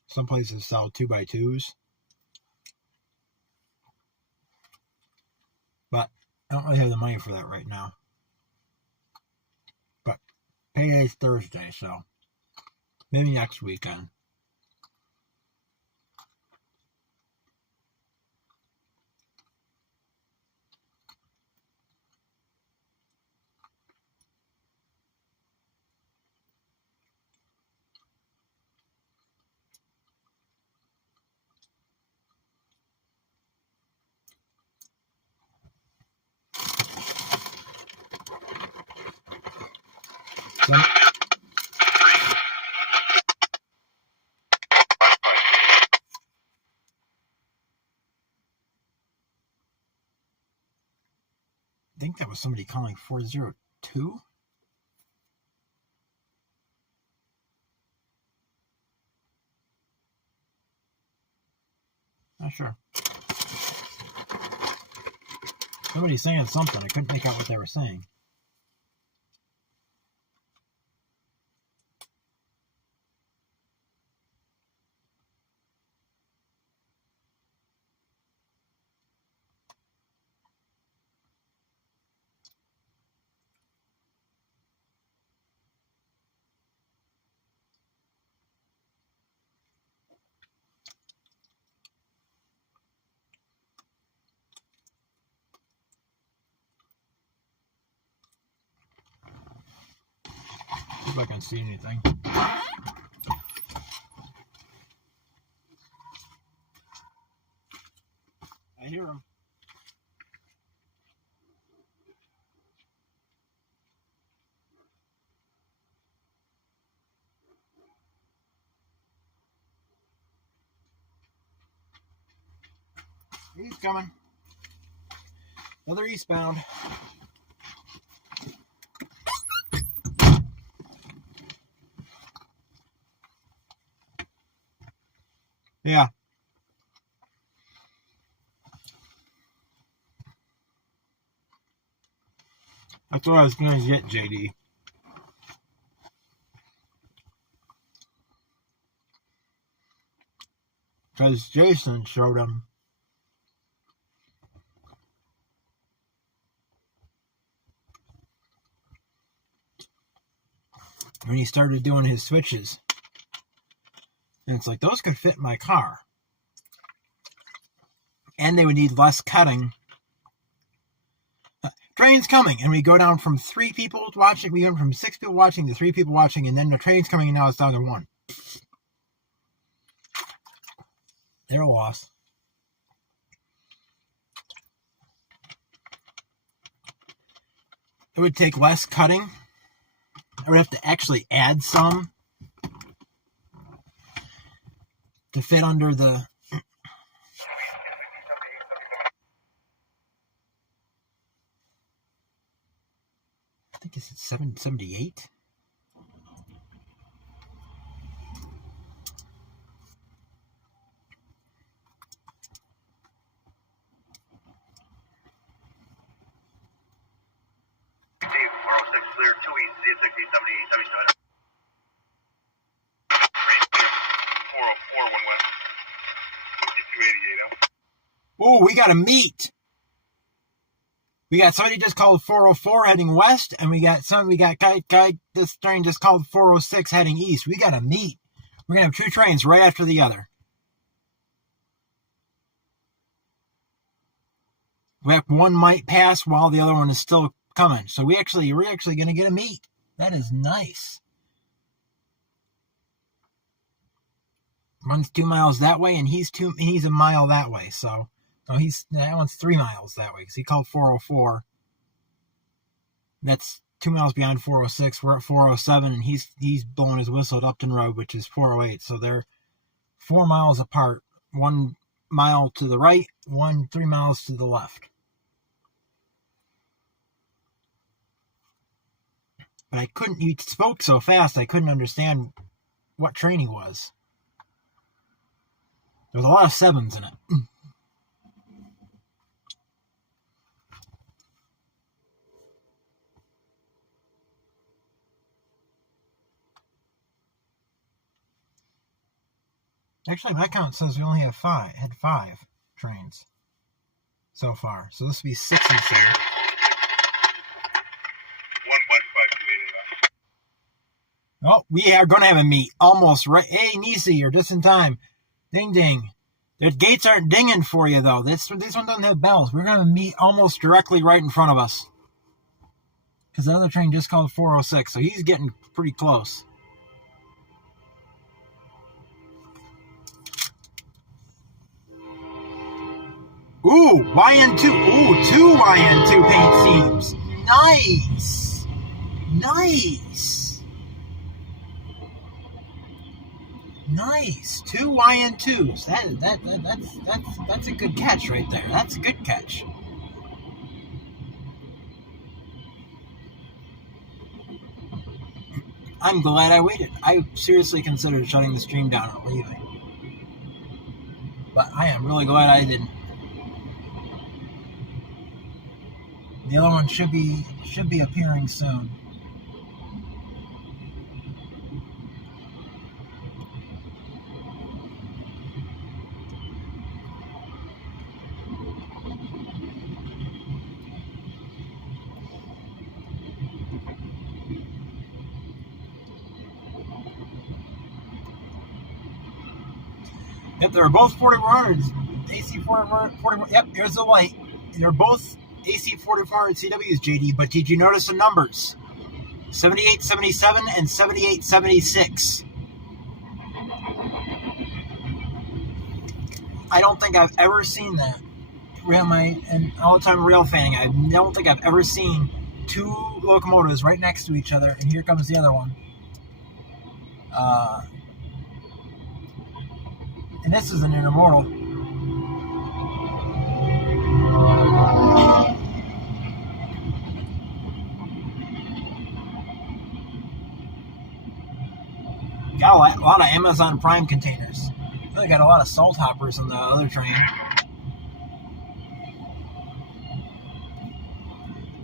some places sell 2x2s. But I don't really have the money for that right now. But payday's Thursday, so maybe next weekend. I think that was somebody calling 402. Not sure. Somebody's saying something. I couldn't make out what they were saying. See if I can see anything. I hear him. He's coming. Another eastbound. Yeah. That's what I was going to get, JD. Because Jason showed him. When he started doing his switches. And it's like, those could fit in my car. And they would need less cutting. Train's coming. And we go down from 3 people watching. We went from 6 people watching to 3 people watching. And then the train's coming and now it's down to 1. They're a loss. it would take less cutting. I would have to actually add some to fit under the... I think it's 778. Clear 2 East, 60, 78, 77. 404, 1 West. 5288 out. Oh, we got a meet. We got somebody just called 404 heading west, and we got this train just called 406 heading east. We got a meet. We're gonna have two trains right after the other. One might pass while the other one is still coming. So we're actually gonna get a meet. That is nice. One's 2 miles that way, and he's a mile that way. So that one's 3 miles that way because he called 404. That's 2 miles beyond 406. We're at 407, and he's blowing his whistle at Upton Road, which is 408. So they're 4 miles apart. 1 mile to the right, 3 miles to the left. But I couldn't. He spoke so fast, I couldn't understand what train he was. There was a lot of sevens in it. Actually, my count says we only had five trains so far. So this would be 6 and 7. 1 West 5288 out. Oh, we are going to have a meet. Almost right. Hey, Nisi, you're just in time. Ding, ding. The gates aren't dinging for you, though. This one doesn't have bells. We're going to meet almost directly right in front of us. Because the other train just called 406, so he's getting pretty close. Ooh, YN2. Ooh, 2 YN2 paint seams. Nice. Nice. Nice. 2 YN2s. That's a good catch right there. That's a good catch. I'm glad I waited. I seriously considered shutting the stream down and leaving. But I am really glad I didn't. The other one should be appearing soon. Yep, they're both 4100s. AC 41. Yep, here's the light. They're both AC 4400 CWs, JD, but did you notice the numbers? 7877 and 7876. I don't think I've ever seen that. And all the time Railfanning, I don't think I've ever seen two locomotives right next to each other, and here comes the other one. And this is an intermodal. Got a lot of Amazon Prime containers. Really got a lot of salt hoppers on the other train.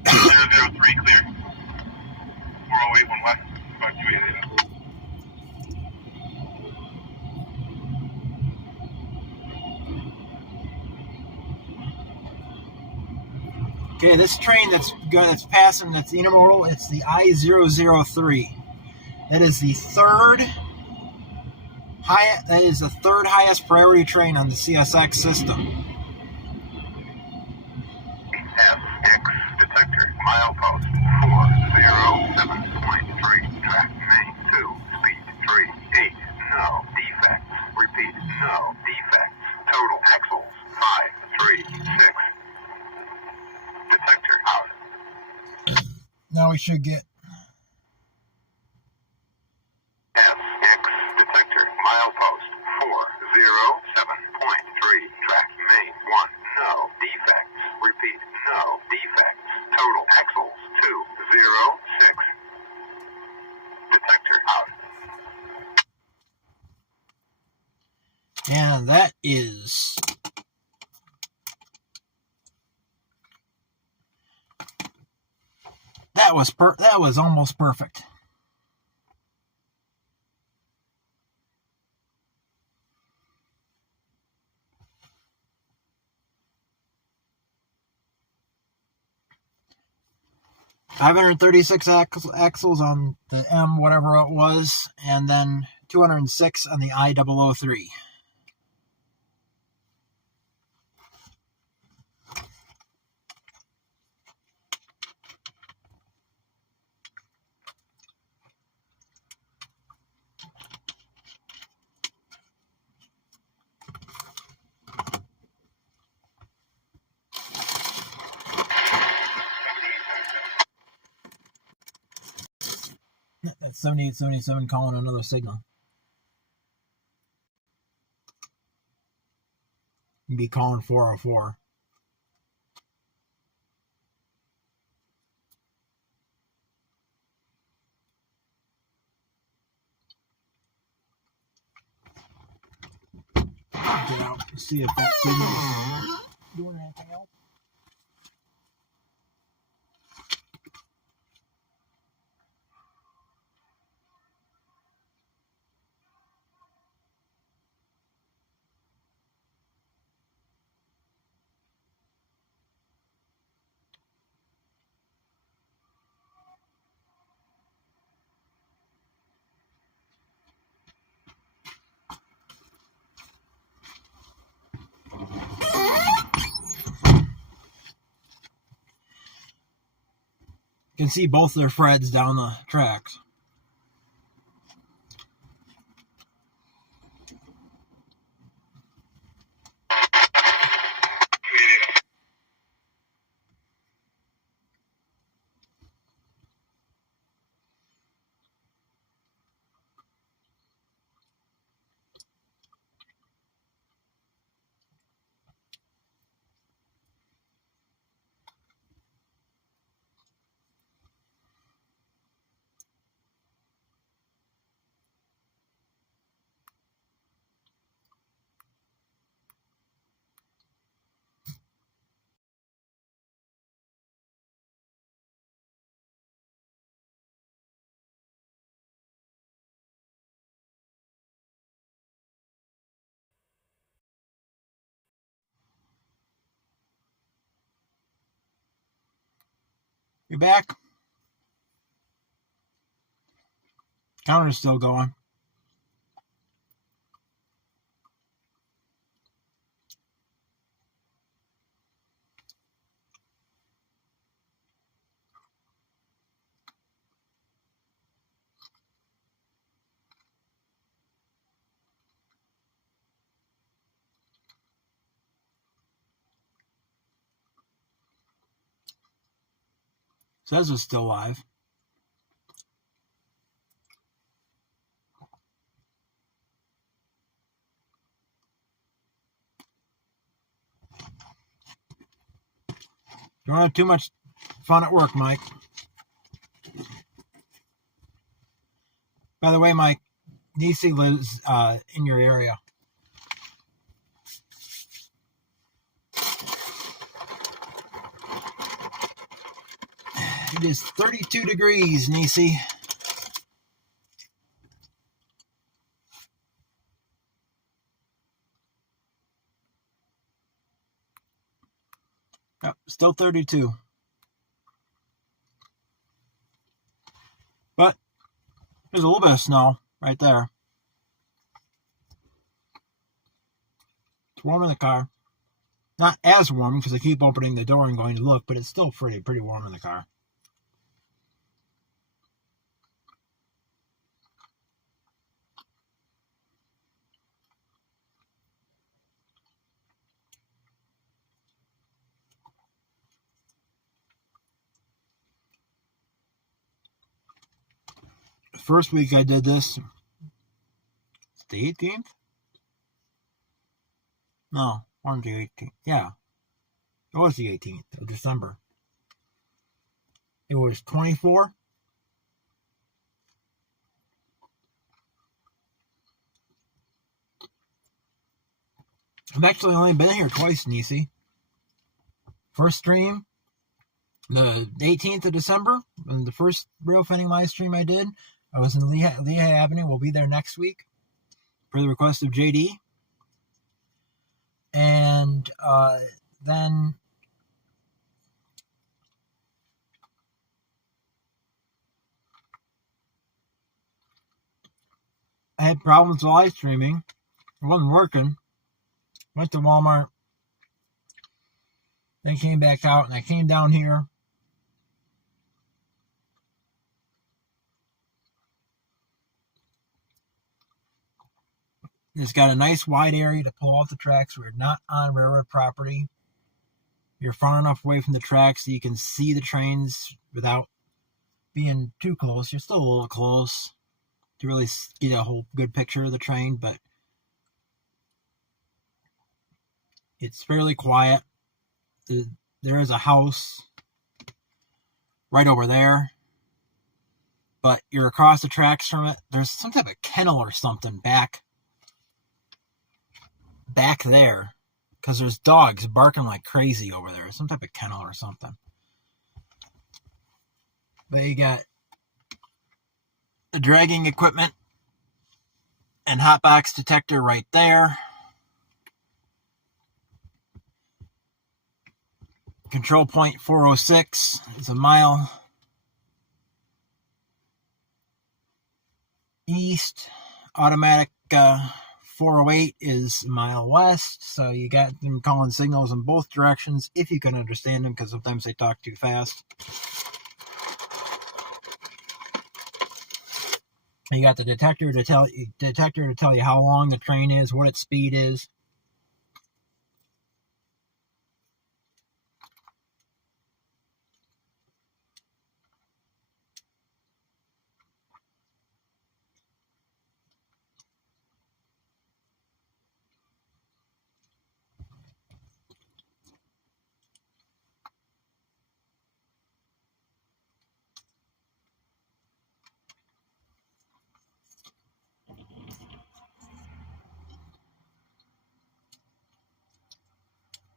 003 clear. 408 1 West 5288 out. Okay, this train that's passing, that's the intermodal, it's the I-003. That is the third highest priority train on the CSX system. SX detector, milepost 407.3, track main 2, speed 38, no defects. Repeat, no defects. Total axles 536. Detector out. Now we should get SX detector milepost 407.3 track main 1 no defects. Repeat, no defects. Total axles 206. Detector out. And that is that was almost perfect. $536 axles on the M, whatever it was, and then 206 on the I-003. That's 7877 calling another signal. You'd be calling 404. Get out and see if that signal is doing anything else. You can see both their Freds down the tracks. You back? Counter's still going. Says it's still live. Don't have too much fun at work, Mike. By the way, Mike, Nisi lives in your area. It is 32 degrees, Nisi. Yep, still 32. But there's a little bit of snow right there. It's warm in the car. Not as warm because I keep opening the door and going to look, but it's still pretty warm in the car. first week I did this, it's the 18th? No, on the 18th. Yeah, it was the 18th of December. It was 24. I've actually only been here twice, Nisi. First stream, the 18th of December, and the first Railfanning live stream I did, I was in Lehigh Avenue. We'll be there next week for the request of JD. And then I had problems with live streaming. It wasn't working. Went to Walmart. Then came back out, and I came down here. It's got a nice wide area to pull off the tracks. We're not on railroad property. You're far enough away from the tracks so you can see the trains without being too close. You're still a little close to really get a whole good picture of the train, but it's fairly quiet. There is a house right over there, but you're across the tracks from it. There's some type of kennel or something back there, because there's dogs barking like crazy over there. Some type of kennel or something. But you got the dragging equipment and hotbox detector right there. Control point 406 is a mile east. Automatic 408 is a mile west. So you got them calling signals in both directions if you can understand them, because sometimes they talk too fast. You got the detector to tell you how long the train is, what its speed is.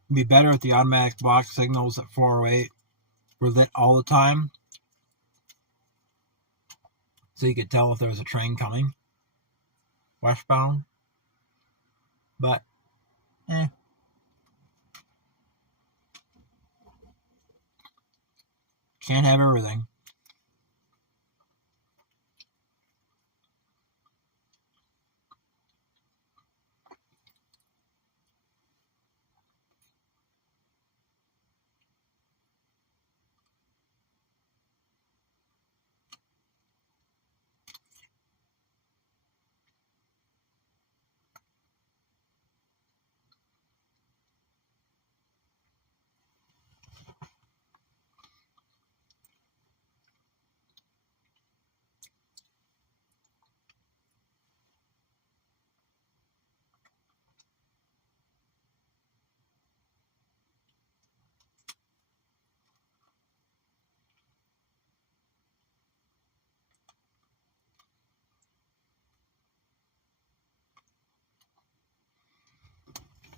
It'd be better if the automatic block signals at 408 were lit all the time, so you could tell if there was a train coming westbound. But can't have everything.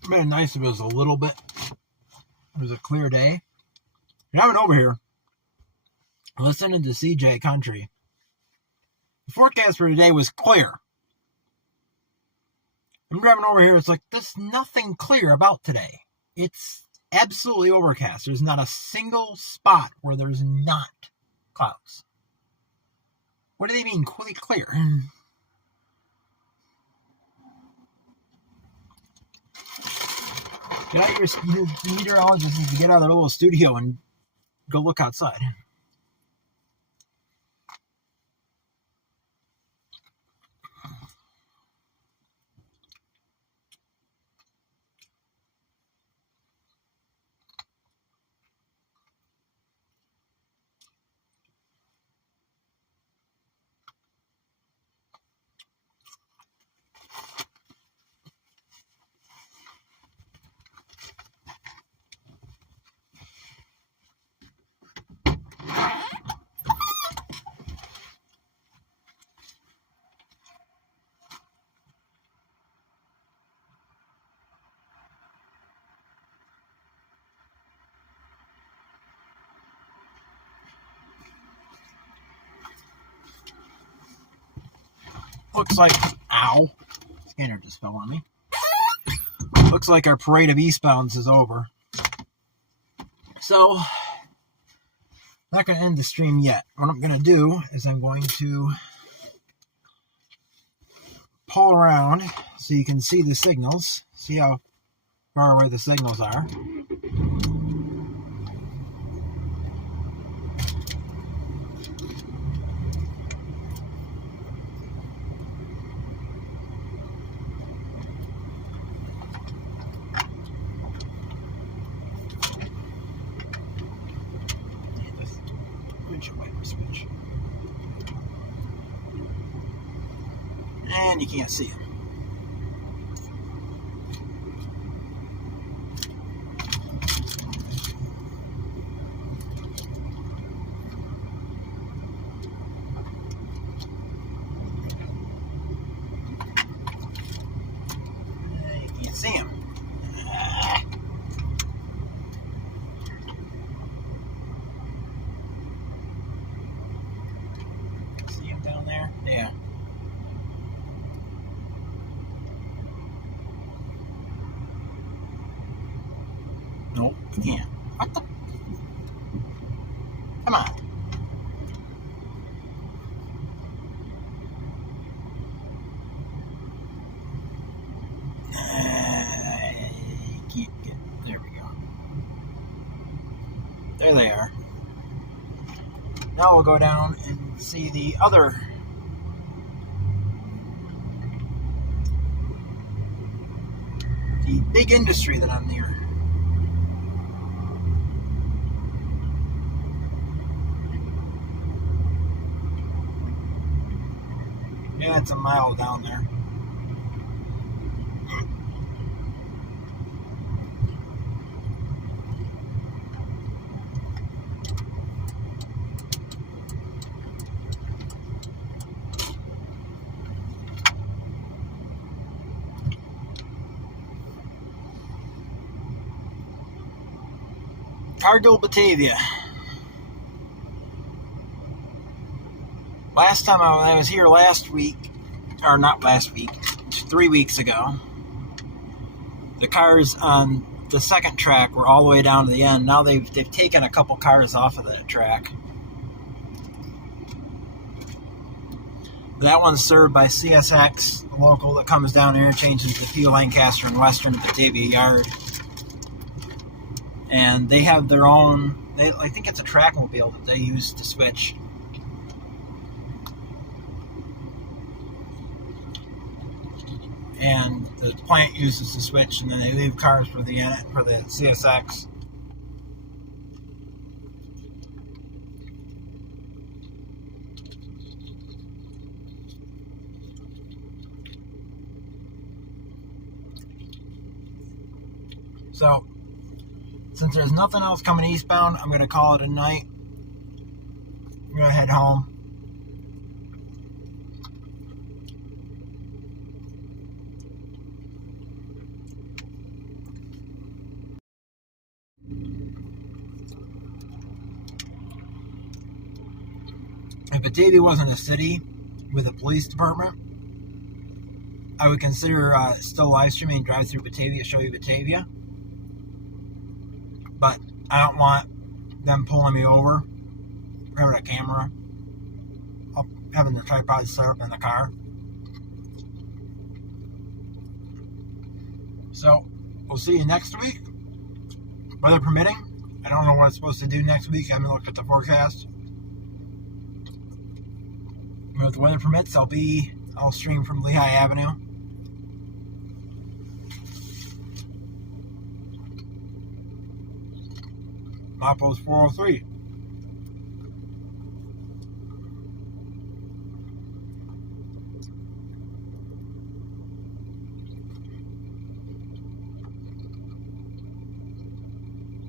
It'd been nice if it was it was a clear day. Driving over here, listening to CJ Country. The forecast for today was clear. I'm driving over here, it's like, there's nothing clear about today. It's absolutely overcast. There's not a single spot where there's not clouds. What do they mean, clear? Get out your meteorologist to get out of their little studio and go look outside. looks like, ow, scanner just fell on me. Looks like our parade of eastbounds is over. So, not going to end the stream yet. What I'm going to do is I'm going to pull around so you can see the signals. See how far away the signals are. Switch. And you can't see him. You can't see him. Down there? Yeah. Nope, can't. What the? Come on. Can't get. There we go. There they are. Now we'll go down and see the other big industry that I'm near. Yeah, it's a mile down there. Cargill, Batavia. Last time I was here last week, or not last week, 3 weeks ago, the cars on the second track were all the way down to the end. Now they've taken a couple cars off of that track. That one's served by CSX, the local that comes down interchange into the P. Lancaster and Western Batavia Yard. And they have their own, I think it's a trackmobile that they use to switch. And the plant uses the switch, and then they leave cars for the CSX. So, since there's nothing else coming eastbound, I'm going to call it a night. I'm going to head home. If Batavia wasn't a city with a police department, I would consider still live streaming and drive through Batavia, show you Batavia. But I don't want them pulling me over, having a camera, having the tripod set up in the car. So, we'll see you next week. Weather permitting. I don't know what it's supposed to do next week. I haven't looked at the forecast. If the weather permits, I'll stream from Lehigh Avenue. Milepost 403.